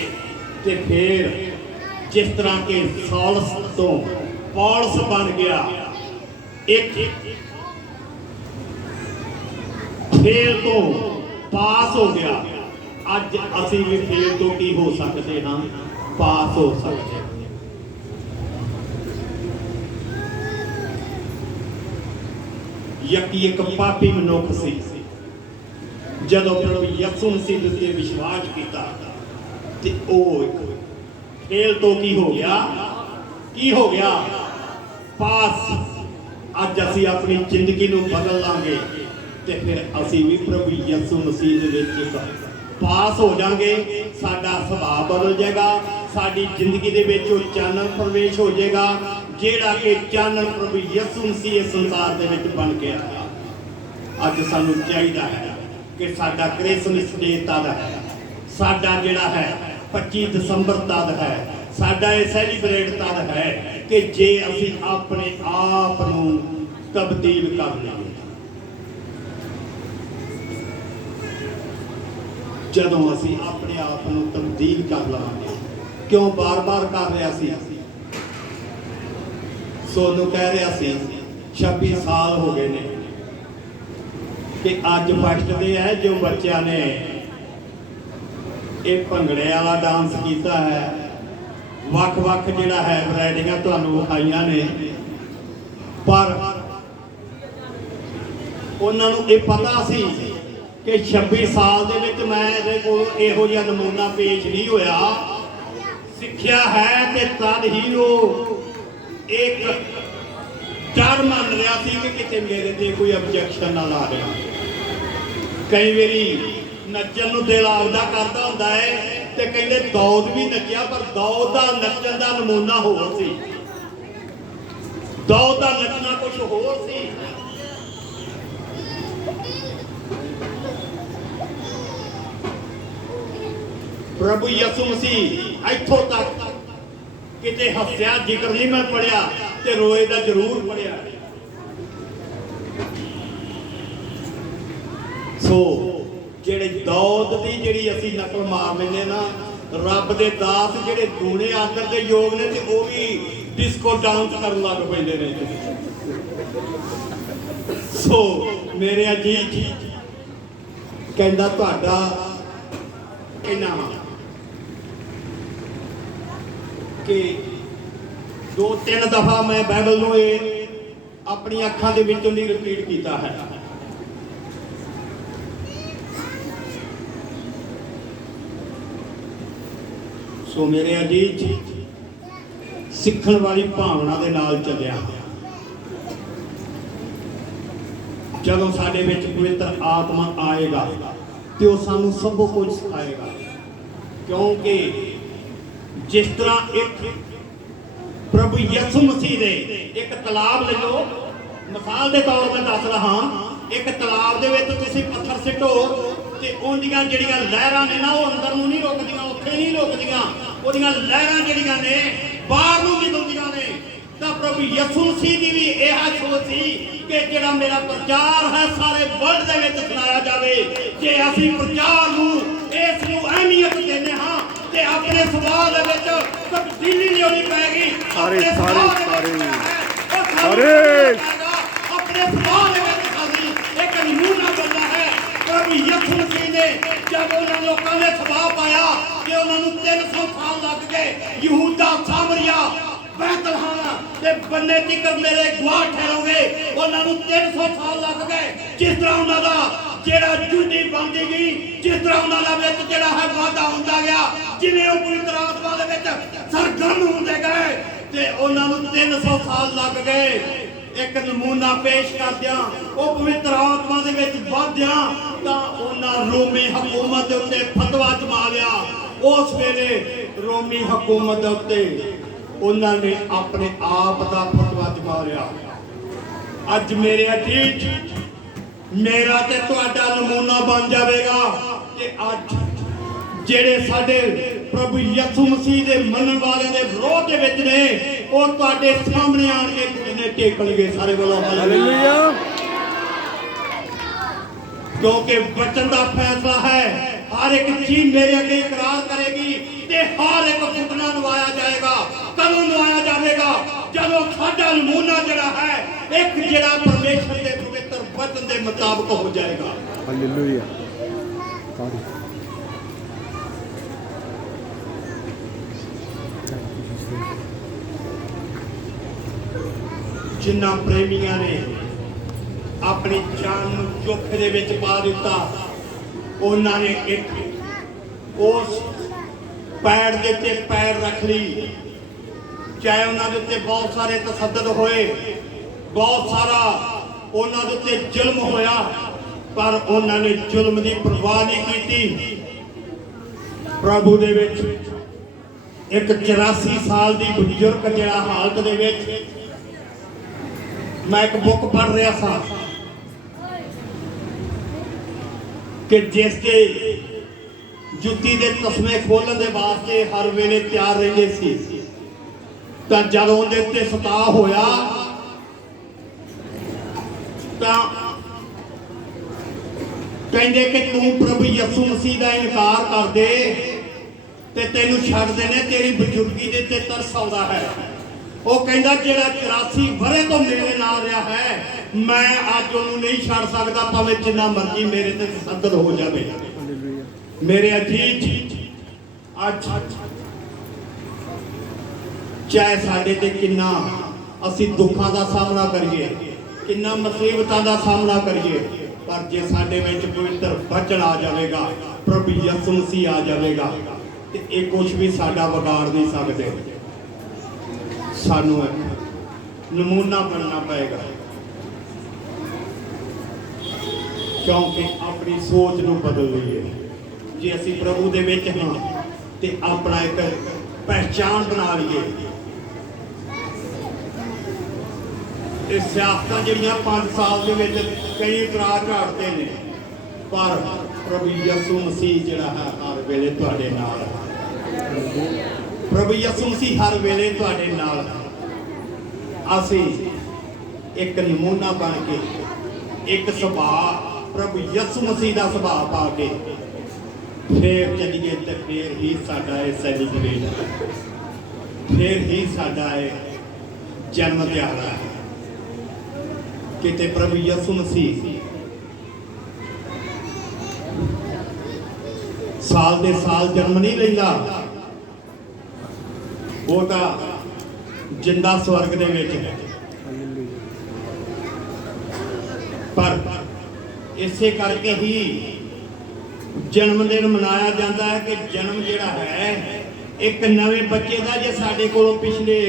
ਤੇ ਫਿਰ ਜਿਸ ਤਰ੍ਹਾਂ ਕਿ ਸੌਲਸ ਤੋਂ ਪੌਲਸ ਬਣ ਗਿਆ, ਇੱਕ ਫੇਲ ਤੋਂ ਪਾਸ ਹੋ ਗਿਆ, ਅੱਜ ਅਸੀਂ ਵੀ ਫੇਲ ਤੋਂ ਕੀ ਹੋ ਸਕਦੇ ਹਾਂ? ਪਾਸ ਹੋ ਸਕਦੇ ਹਾਂ। ਯਕੀ ਇੱਕ ਪਾਪੀ ਮਨੁੱਖ ਸੀ, ਜਦੋਂ ਪ੍ਰਭੂ ਯਿਸੂ ਮਸੀਹ ਤੇ ਵਿਸ਼ਵਾਸ ਕੀਤਾ ਤੇ ਉਹ ਫੇਲ ਤੋਂ ਕੀ ਹੋ ਗਿਆ? ਕੀ ਹੋ ਗਿਆ? ਪਾਸ। ਅੱਜ ਅਸੀਂ ਆਪਣੀ ਜ਼ਿੰਦਗੀ ਨੂੰ ਬਦਲ ਲਾਂਗੇ ਤੇ ਫਿਰ ਅਸੀਂ ਵੀ ਪ੍ਰਭੂ ਯਿਸੂ ਮਸੀਹ ਦੇ ਵਿੱਚ ਪਾਸ ਹੋ ਜਾਾਂਗੇ। ਸਾਡਾ ਸੁਭਾਅ ਬਦਲ ਜਾਏਗਾ, ਸਾਡੀ ਜ਼ਿੰਦਗੀ ਦੇ ਵਿੱਚ ਉਹ ਚਾਨਣ ਪ੍ਰਵੇਸ਼ ਹੋ ਜਾਏਗਾ, ਜਿਹੜਾ ਕਿ ਚਾਨਣ ਪ੍ਰਭੂ ਯਿਸੂ ਮਸੀਹ ਇਸ ਸੰਸਾਰ ਦੇ ਵਿੱਚ ਬਣ ਕੇ ਆਇਆ। ਅੱਜ ਸਾਨੂੰ ਚਾਹੀਦਾ ਹੈ ਕਿ ਸਾਡਾ ਕ੍ਰਿਸਮਸ ਡੇ ਤਦ ਹੈ, ਸਾਡਾ ਜਿਹੜਾ ਹੈ 25 ਦਸੰਬਰ ਤਦ ਹੈ, ਸਾਡਾ ਇਹ ਸੈਲੀਬ੍ਰੇਟ ਤਦ ਹੈ ਕਿ ਜੇ ਅਸੀਂ ਆਪਣੇ ਆਪ ਨੂੰ ਤਬਦੀਲ ਕਰ ਲਈਏ। ਜਦੋਂ ਅਸੀਂ ਆਪਣੇ ਆਪ ਨੂੰ ਤਬਦੀਲ ਕਰ ਲਵਾਂਗੇ। ਕਿਉਂ ਬਾਰ-ਬਾਰ ਕਰ ਰਿਹਾ ਸੀ? ਸੋਨੂੰ ਕਹਿ ਰਿਹਾ ਸੀ 26 ਸਾਲ ਹੋ ਗਏ ਨੇ ਕਿ ਅੱਜ ਫਸਟ ਡੇ ਹੈ ਜੋ ਬੱਚਿਆਂ ਨੇ ਇਹ ਭੰਗੜੇ ਵਾਲਾ ਡਾਂਸ ਕੀਤਾ ਹੈ। ਵੱਖ-ਵੱਖ ਜਿਹੜਾ ਹੈ ਵੈਰਾਈਟੀਆਂ ਤੁਹਾਨੂੰ ਵਿਖਾਈਆਂ ਨੇ, ਪਰ ਉਹਨਾਂ ਨੂੰ ਇਹ ਪਤਾ ਸੀ ਕਿ 26 ਸਾਲ ਦੇ ਵਿੱਚ ਮੈਂ ਇਹਦੇ ਕੋਲ ਇਹੋ ਜਿਹਾ ਨਮੂਨਾ ਪੇਸ਼ ਨਹੀਂ ਹੋਇਆ। ਸਿੱਖਿਆ ਹੈ ਤੇ ਤਦ ਹੀ ਉਹ ਇੱਕ ਡਰ ਮੰਨ ਰਿਹਾ ਸੀ ਕਿ ਕਿਤੇ ਮੇਰੇ ਤੇ ਕੋਈ ਆਬਜੈਕਸ਼ਨ ਨਾ ਲਾ ਦੇਣਾ। ਕਈ ਵਾਰੀ ਨੱਚਣ ਨੂੰ ਦਿਲ ਆਪਦਾ ਕਰਦਾ ਹੁੰਦਾ ਹੈ ਤੇ ਕਹਿੰਦੇ ਦੌਦ ਵੀ ਨੱਚਿਆ, ਪਰ ਦੌਦ ਦਾ ਨੱਚਣ ਦਾ ਨਮੂਨਾ ਹੋਰ ਸੀ। ਦੌਦ ਦਾ ਨੱਚਣਾ ਕੁਝ ਹੋਰ ਸੀ। ਪ੍ਰਭੂ ਯਿਸੂ ਮਸੀਹ ਇੱਥੋਂ ਤੱਕ ਕਿਤੇ ਹੱਸਿਆ ਜ਼ਿਕਰ ਨਹੀਂ ਮੈਂ ਪੜਿਆ ਤੇ ਰੋਏ ਦਾ ਜ਼ਰੂਰ ਪੜਿਆ। ਸੋ ਜਿਹੜੇ ਦੌਦ ਦੀ ਜਿਹੜੀ ਅਸੀਂ ਨਕਲ ਮਾਰ ਲੈਂਦੇ ਨਾ, ਰੱਬ ਦੇ ਦਾਸ ਜਿਹੜੇ ਦੂਣੇ ਆਦਰ ਦੇ ਯੋਗ ਨੇ ਤੇ ਉਹ ਵੀ ਡਿਸਕੋ ਡਾਂਸ ਕਰਨ ਲੱਗ ਪੈਂਦੇ ਨੇ। ਸੋ ਮੇਰੇ ਅਜੀਤ ਕਹਿੰਦਾ ਤੁਹਾਡਾ ਕਹਿਣਾ ਕਿ 2-3 ਦਫਾ ਮੈਂ ਬਾਈਬਲ ਨੂੰ ਇਹ ਆਪਣੀ ਅੱਖਾਂ ਦੇ ਵਿੱਚੋਂ ਦੀ ਰਿਪੀਟ ਕੀਤਾ ਹੈ। ਸੋ ਮੇਰੇ ਅਜੀਤ ਸਿੱਖਣ ਵਾਲੀ ਭਾਵਨਾ ਦੇ ਨਾਲ ਚੱਲਿਆ। ਜਦੋਂ ਸਾਡੇ ਵਿੱਚ ਪਵਿੱਤਰ ਆਤਮਾ ਆਏਗਾ ਤੇ ਉਹ ਸਾਨੂੰ ਸਭ ਕੁਝ ਸਿਖਾਏਗਾ। ਕਿਉਂਕਿ ਜਿਸ ਤਰ੍ਹਾਂ ਇੱਕ ਪ੍ਰਭੂ ਯਿਸੂ ਮਸੀਹ ਦੇ ਇੱਕ ਤਲਾਬ ਲੈ ਲਓ, ਮਿਸਾਲ ਦੇ ਤੌਰ ਤੇ ਦੱਸ ਰਹਾ, ਇੱਕ ਤਲਾਬ ਦੇ ਵਿੱਚ ਤੁਸੀਂ ਪੱਥਰ ਸਿੱਟੋ ਤੇ ਉਹਦੀਆਂ ਜਿਹੜੀਆਂ ਲਹਿਰਾਂ ਨੇ ਨਾ ਉਹ ਅੰਦਰ ਨੂੰ ਨਹੀਂ ਰੁਕਦੀਆਂ, ਉੱਥੇ ਨਹੀਂ ਰੁਕਦੀਆਂ, ਉਹਦੀਆਂ ਲਹਿਰਾਂ ਜਿਹੜੀਆਂ ਨੇ ਬਾਹਰ ਨੂੰ ਨਿਕਲਦੀਆਂ ਨੇ। ਤਾਂ ਪ੍ਰਭੂ ਯਿਸੂ ਮਸੀਹ ਦੀ ਵੀ ਇਹ ਸੋਚ ਸੀ ਕਿ ਜਿਹੜਾ ਮੇਰਾ ਪ੍ਰਚਾਰ ਹੈ ਸਾਰੇ ਵਰਲਡ ਦੇ ਵਿੱਚ ਸੁਣਾਇਆ ਜਾਵੇ। ਜੇ ਅਸੀਂ ਪ੍ਰਚਾਰ ਨੂੰ ਇਸ ਨੂੰ ਅਹਿਮੀਅਤ ਦਿੰਦੇ ਹਾਂ ਤੇ ਆਪਣੇ ਸੁਭਾਅ ਦੇ ਵਿੱਚ ਤਬਦੀਲੀ ਲਿਆਉਣੀ ਪੈਗੀ। ਆਪਣੇ ਸੁਭਾਅ ਦੇ ਵਿੱਚ ਅਸੀਂ ਇੱਕ ਨਮੂਨਾ ਬਣਨਾ ਹੈ। ਪ੍ਰਭੂ ਯਿਸੂ ਮਸੀਹ ਨੇ ਜਦ ਉਹਨਾਂ ਲੋਕਾਂ ਨੇ ਸੁਭਾਅ ਪਾਇਆ ਕਿ ਉਹਨਾਂ ਨੂੰ 300 ਸਾਲ ਲੱਗ ਗਏ, ਯਹੂਦਾ, ਸਾਮਰੀਆ, ਬੈਤਲਹਮ ਤੇ ਬੰਨੇ ਤਿਕਰ ਮੇਰੇ ਗਵਾਹ ਠਹਿਰੋਗੇ, ਉਹਨਾਂ ਨੂੰ 300 ਸਾਲ ਲੱਗ ਗਏ। ਜਿਸ ਤਰ੍ਹਾਂ ਉਹਨਾਂ ਦਾ ਜਿਹੜਾ ਜੁਦੀ ਬਣਦੀ ਗਈ, ਜਿਸ ਤਰ੍ਹਾਂ ਉਹਨਾਂ ਦਾ ਵਿੱਚ ਜਿਹੜਾ ਹੈ ਵਾਧਾ ਹੁੰਦਾ ਗਿਆ, ਜਿਵੇਂ ਉਹ ਪਵਿੱਤਰ ਆਤਮਾ ਦੇ ਵਿੱਚ ਸਰਗਰਮ ਹੁੰਦੇ ਗਏ ਤੇ ਉਹਨਾਂ ਨੂੰ 300 ਸਾਲ ਲੱਗ ਗਏ। ਇੱਕ ਨਮੂਨਾ ਪੇਸ਼ ਕਰਦਿਆਂ ਉਹ ਪਵਿੱਤਰ ਆਤਮਾ ਦੇ ਵਿੱਚ ਵਧਦਿਆਂ ਤਾਂ ਉਹਨਾਂ ਰੋਮੀ ਹਕੂਮਤ ਦੇ ਉੱਤੇ ਫਤਵਾ ਜਮਾ ਲਿਆ। ਉਸ ਵੇਲੇ ਰੋਮੀ ਹਕੂਮਤ ਦੇ ਉੱਤੇ ਉਹਨਾਂ ਨੇ ਆਪਣੇ ਆਪ ਦਾ ਫਤਵਾ ਜਮਾ ਲਿਆ। ਅੱਜ ਮੇਰੇ ਅਜੀਤ ਮੇਰਾ ਤੇ ਤੁਹਾਡਾ ਨਮੂਨਾ ਬਣ ਜਾਵੇਗਾ ਕਿ ਅੱਜ ਜਿਹੜੇ ਸਾਡੇ ਪ੍ਰਭੂ ਯਿਸੂ ਮਸੀਹ ਦੇ ਮੰਨਣ ਵਾਲਿਆਂ ਦੇ ਵਿਰੋਧ ਦੇ ਵਿੱਚ ਨੇ ਉਹ ਤੁਹਾਡੇ ਸਾਹਮਣੇ ਆਣ ਕੇ ਘੁਟਨੇ ਟੇਕਣਗੇ। ਸਾਰੇ ਵੱਲੋਂ ਹਾਲੇਲੂਇਆ। ਕਿਉਂਕਿ ਵਚਨ ਦਾ ਫੈਸਲਾ ਹੈ, ਹਰ ਇੱਕ ਚੀਜ਼ ਮੇਰੇ ਅੱਗੇ ਇਕਰਾਰ ਕਰੇਗੀ ਤੇ ਹਰ ਇੱਕ ਘੁਟਨਾ ਨਵਾਇਆ ਜਾਏਗਾ। ਕਦੋਂ ਨਵਾਇਆ ਜਾਵੇਗਾ? ਜਦੋਂ ਸਾਡਾ ਨਮੂਨਾ ਜਿਹੜਾ ਹੈ ਇੱਕ ਜਿਹੜਾ ਪਰਮੇਸ਼ਰ ਦੇ ਪਵਿੱਤਰ ਵਚਨ ਦੇ ਮੁਤਾਬਕ ਹੋ ਜਾਏਗਾ। ਹਾਲੇਲੂਇਆ। ਜਿਨ੍ਹਾਂ ਪ੍ਰੇਮੀਆਂ ਨੇ ਆਪਣੀ ਜਾਨ ਨੂੰ ਜੋਖੇ ਦੇ ਵਿੱਚ ਪਾ ਦਿੱਤਾ, ਉਹਨਾਂ ਨੇ ਇੱਕ ਉਸ ਪੈਰ ਦੇ ਉੱਤੇ ਪੈਰ ਰੱਖ ਲਈ। ਚਾਹੇ ਉਹਨਾਂ ਦੇ ਉੱਤੇ ਬਹੁਤ ਸਾਰੇ ਤਸੱਦਦ ਹੋਏ, ਬਹੁਤ ਸਾਰਾ ਉਹਨਾਂ ਦੇ ਉੱਤੇ ਜ਼ੁਲਮ ਹੋਇਆ, ਪਰ ਉਹਨਾਂ ਨੇ ਜ਼ੁਲਮ ਦੀ ਪਰਵਾਹ ਨਹੀਂ ਕੀਤੀ। ਪ੍ਰਭੂ ਦੇ ਵਿੱਚ ਇੱਕ 84 ਸਾਲ ਦੀ ਬਜ਼ੁਰਗ ਜਿਹੜਾ ਹਾਲਤ ਦੇ ਵਿੱਚ, ਮੈਂ ਇੱਕ ਬੁੱਕ ਪੜ੍ਹ ਰਿਹਾ ਸਾਂ ਕਿ ਜਿਸ ਦੇ ਜੁੱਤੀ ਦੇ ਤਸਮੇ ਖੋਲਣ ਦੇ ਵਾਸਤੇ ਹਰ ਵੇਲੇ ਤਿਆਰ ਰਹਿੰਦੇ ਸੀ, ਤਾਂ ਜਦੋਂ ਉਹਦੇ ਉੱਤੇ ਸਤਾਅ ਹੋਇਆ ਤਾਂ ਕਹਿੰਦੇ ਕਿ ਤੂੰ ਪ੍ਰਭੂ ਯਿਸੂ ਮਸੀਹ ਦਾ ਇਨਕਾਰ ਕਰ ਦੇ ਤੇ ਤੈਨੂੰ ਛੱਡ ਦੇਣੇ, ਤੇਰੀ ਬਜ਼ੁਰਗੀ ਦੇ ਉੱਤੇ ਤਰਸ ਆਉਂਦਾ ਹੈ। ਉਹ ਕਹਿੰਦਾ ਜਿਹੜਾ 84 ਵਰੇ ਤੋਂ ਮੇਰੇ ਨਾਲ ਰਿਹਾ ਹੈ, ਮੈਂ ਅੱਜ ਉਹਨੂੰ ਨਹੀਂ ਛੱਡ ਸਕਦਾ, ਭਾਵੇਂ ਜਿੰਨਾ ਮਰਜ਼ੀ ਮੇਰੇ ਤੇ ਤਸੱਦਦ ਹੋ ਜਾਵੇ। ਮੇਰੇ ਅਜੀਜ਼, ਅੱਜ ਚਾਹੇ ਸਾਡੇ ਤੇ ਕਿੰਨਾ ਅਸੀਂ ਦੁੱਖਾਂ ਦਾ ਸਾਹਮਣਾ ਕਰੀਏ, ਕਿੰਨਾ ਮੁਸੀਬਤਾਂ ਦਾ ਸਾਹਮਣਾ ਕਰੀਏ, ਪਰ ਜੇ ਸਾਡੇ ਵਿੱਚ ਪਵਿੱਤਰ ਵਚਨ ਆ ਜਾਵੇਗਾ, ਪ੍ਰਭੂ ਯਿਸੂ ਮਸੀਹ ਆ ਜਾਵੇਗਾ, ਤੇ ਇਹ ਕੁਝ ਵੀ ਸਾਡਾ ਵਿਗਾੜ ਨਹੀਂ ਸਕਦੇ। ਸਾਨੂੰ ਨਮੂਨਾ ਬਣਨਾ ਪਏਗਾ, ਕਿਉਂਕਿ ਆਪਣੀ ਸੋਚ ਨੂੰ ਬਦਲ ਲਈਏ। ਜੇ ਅਸੀਂ ਪ੍ਰਭੂ ਦੇ ਵਿੱਚ ਹਾਂ ਤੇ ਆਪਣਾ ਇੱਕ ਪਹਿਚਾਣ ਬਣਾ ਲਈਏ। ਇਹ ਸਿਆਸਤਾਂ ਜਿਹੜੀਆਂ 5 ਸਾਲ ਦੇ ਵਿੱਚ ਕਈ ਇਤਰਾਜ਼ ਝਾੜਦੇ ਨੇ, ਪਰ ਪ੍ਰਭੂ ਯਿਸੂ ਮਸੀਹ ਜਿਹੜਾ ਹੈ ਹਰ ਵੇਲੇ ਤੁਹਾਡੇ ਨਾਲ ਹੈ। ਪ੍ਰਭੂ ਯਿਸੂ ਮਸੀਹ ਹਰ ਵੇਲੇ ਤੁਹਾਡੇ ਨਾਲ। ਅਸੀਂ ਇੱਕ ਨਮੂਨਾ ਬਣ ਕੇ, ਇੱਕ ਸੁਭਾਅ ਪ੍ਰਭੂ ਯਿਸੂ ਮਸੀਹ ਦਾ ਸੁਭਾਅ ਪਾ ਕੇ ਫੇਰ ਚੱਲੀਏ ਤੇ ਫੇਰ ਹੀ ਸਾਡਾ ਇਹ ਸੈਲੀਬ੍ਰੇਟ, ਫੇਰ ਹੀ ਸਾਡਾ ਇਹ ਜਨਮ ਦਿਹਾੜਾ ਹੈ। ਕਿਤੇ ਪ੍ਰਭੂ ਯਿਸੂ ਮਸੀਹ ਸਾਲ ਦੇ ਸਾਲ ਜਨਮ ਨਹੀਂ ਲੈਂਦਾ, ਉਹ ਤਾਂ ਜਿੰਦਾ ਸਵਰਗ ਦੇ ਵਿੱਚ ਹੈ। ਪਰ ਇਸੇ ਕਰਕੇ ਹੀ ਜਨਮ ਦਿਨ ਮਨਾਇਆ ਜਾਂਦਾ ਹੈ ਕਿ ਜਨਮ ਜਿਹੜਾ ਹੈ ਇੱਕ ਨਵੇਂ ਬੱਚੇ ਦਾ। ਜੇ ਸਾਡੇ ਕੋਲੋਂ ਪਿਛਲੇ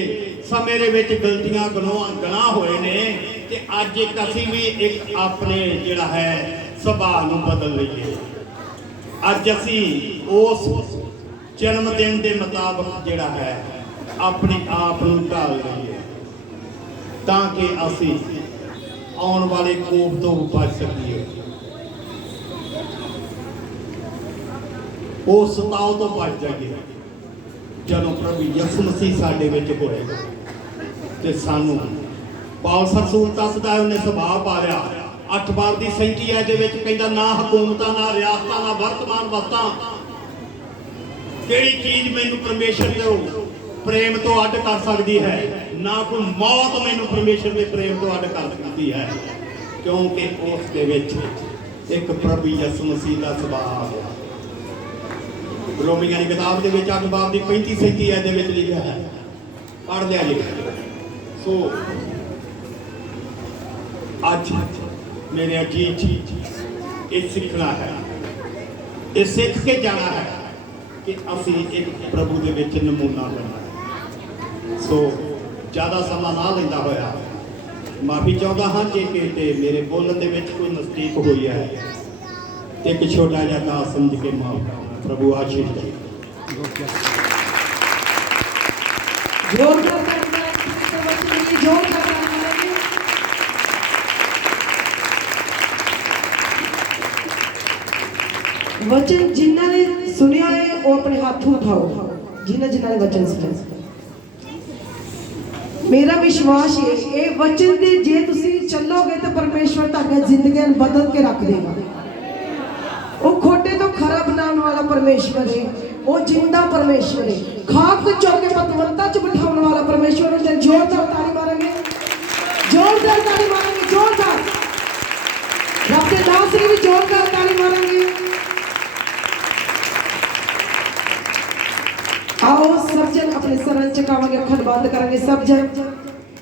ਸਮੇਂ ਦੇ ਵਿੱਚ ਗਲਤੀਆਂ ਗੁਨਾਹ ਹੋਏ ਨੇ, ਤੇ ਅੱਜ ਇੱਕ ਅਸੀਂ ਵੀ ਇੱਕ ਆਪਣੇ ਜਿਹੜਾ ਹੈ ਸੁਭਾਅ ਨੂੰ ਬਦਲ ਲਈਏ। ਅੱਜ ਅਸੀਂ ਉਸ ਜਨਮ ਦਿਨ ਦੇ ਮੁਤਾਬਕ ਜਿਹੜਾ ਹੈ ਆਪਣੇ ਆਪ ਨੂੰ ਢਾਲ ਲਈਏ, ਤਾਂ ਕਿ ਅਸੀਂ ਆਉਣ ਵਾਲੇ ਕੋਪ ਤੋਂ ਬਚ ਸਕੀਏ, ਉਸ ਸਤਾਅ ਤੋਂ ਬਚ ਜਾਈਏ। ਜਦੋਂ ਪ੍ਰਭੂ ਯਿਸੂ ਮਸੀਹ ਸਾਡੇ ਵਿੱਚ ਹੋਏਗਾ ਤੇ ਸਾਨੂੰ ਪੌਲਸ ਰਸੂਲ ਦੱਸਦਾ ਹੈ, ਉਹਨੇ ਸੁਭਾਅ ਪਾ ਲਿਆ। 8 ਬਾਬ ਦੀ 37 ਦੇ ਵਿੱਚ ਕਹਿੰਦਾ, ਨਾ ਹਕੂਮਤਾਂ, ਨਾ ਰਿਆਸਤਾਂ, ਨਾ ਵਰਤਮਾਨ ਵਸਤਾਂ, ਕਿਹੜੀ ਚੀਜ਼ ਮੈਨੂੰ ਪਰਮੇਸ਼ਰ ਦੇ ਪ੍ਰੇਮ ਤੋਂ ਅੱਡ ਕਰ ਸਕਦੀ ਹੈ, ਨਾ ਕੋਈ ਮੌਤ ਮੈਨੂੰ ਪਰਮੇਸ਼ਰ ਦੇ ਪ੍ਰੇਮ ਤੋਂ ਅੱਡ ਕਰ ਸਕਦੀ ਹੈ, ਕਿਉਂਕਿ ਉਸ ਦੇ ਵਿੱਚ ਇੱਕ ਪ੍ਰਭੂ ਯਿਸੂ ਮਸੀਹ ਦਾ ਸੁਭਾਅ ਆ ਗਿਆ। ਰੋਮੀਆਂ ਦੀ ਕਿਤਾਬ ਦੇ ਵਿੱਚ 8 ਬਾਬ ਦੀ 35-37 ਦੇ ਵਿੱਚ ਲਿਖਿਆ ਹੈ, ਪੜ੍ਹ ਲਿਆ ਜੀ। ਸੋ ਅੱਜ ਮੇਰੇ ਅਜੀਜ਼, ਇਹ ਸਿੱਖਣਾ ਹੈ, ਇਹ ਸਿੱਖ ਕੇ ਜਾਣਾ ਹੈ ਕਿ ਅਸੀਂ ਇੱਕ ਪ੍ਰਭੂ ਦੇ ਵਿੱਚ ਨਮੂਨਾ ਬਣਨਾ ਹੈ। ਸੋ ਜ਼ਿਆਦਾ ਸਮਾਂ ਨਾ ਲੈਂਦਾ ਹੋਇਆ ਮਾਫੀ ਚਾਹੁੰਦਾ ਹਾਂ ਜੇ ਕਿ ਮੇਰੇ ਬੋਲਣ ਦੇ ਵਿੱਚ ਕੋਈ ਮਿਸਟੇਕ ਹੋਈ ਹੈ, ਤੇ ਇੱਕ ਛੋਟਾ ਜਿਹਾ ਦਾਸ ਸਮਝ ਕੇ ਮਾਫ ਕਰਨਾ। ਪ੍ਰਭੂ ਆਸ਼ੀਸ਼ ਦੇ। वचन जिन्हों ने सुनिया है वो अपने हाथ उठाओ, जिन्होंने जिन्होंने वचन सुनिया। मेरा विश्वास है ये वचन दे जे तुसी चलोगे तो परमेश्वर तुहाडी जिंदगी बदल के रख देगा। वो खोटे तो खरा बनाने वाला परमेश्वर है, वो जिंदा परमेश्वर है, खाक चुक के पतवंता च बिठाने वाला परमेश्वर है। जोरदार ताली मारेंगे, जोरदार ताली मारेंगे, जोरदार रब के दास ने भी जोरदार ताली मारेंगे। आओ सब जन अपने सरन चकावांगे, अखंड बंद करेंगे सब जन।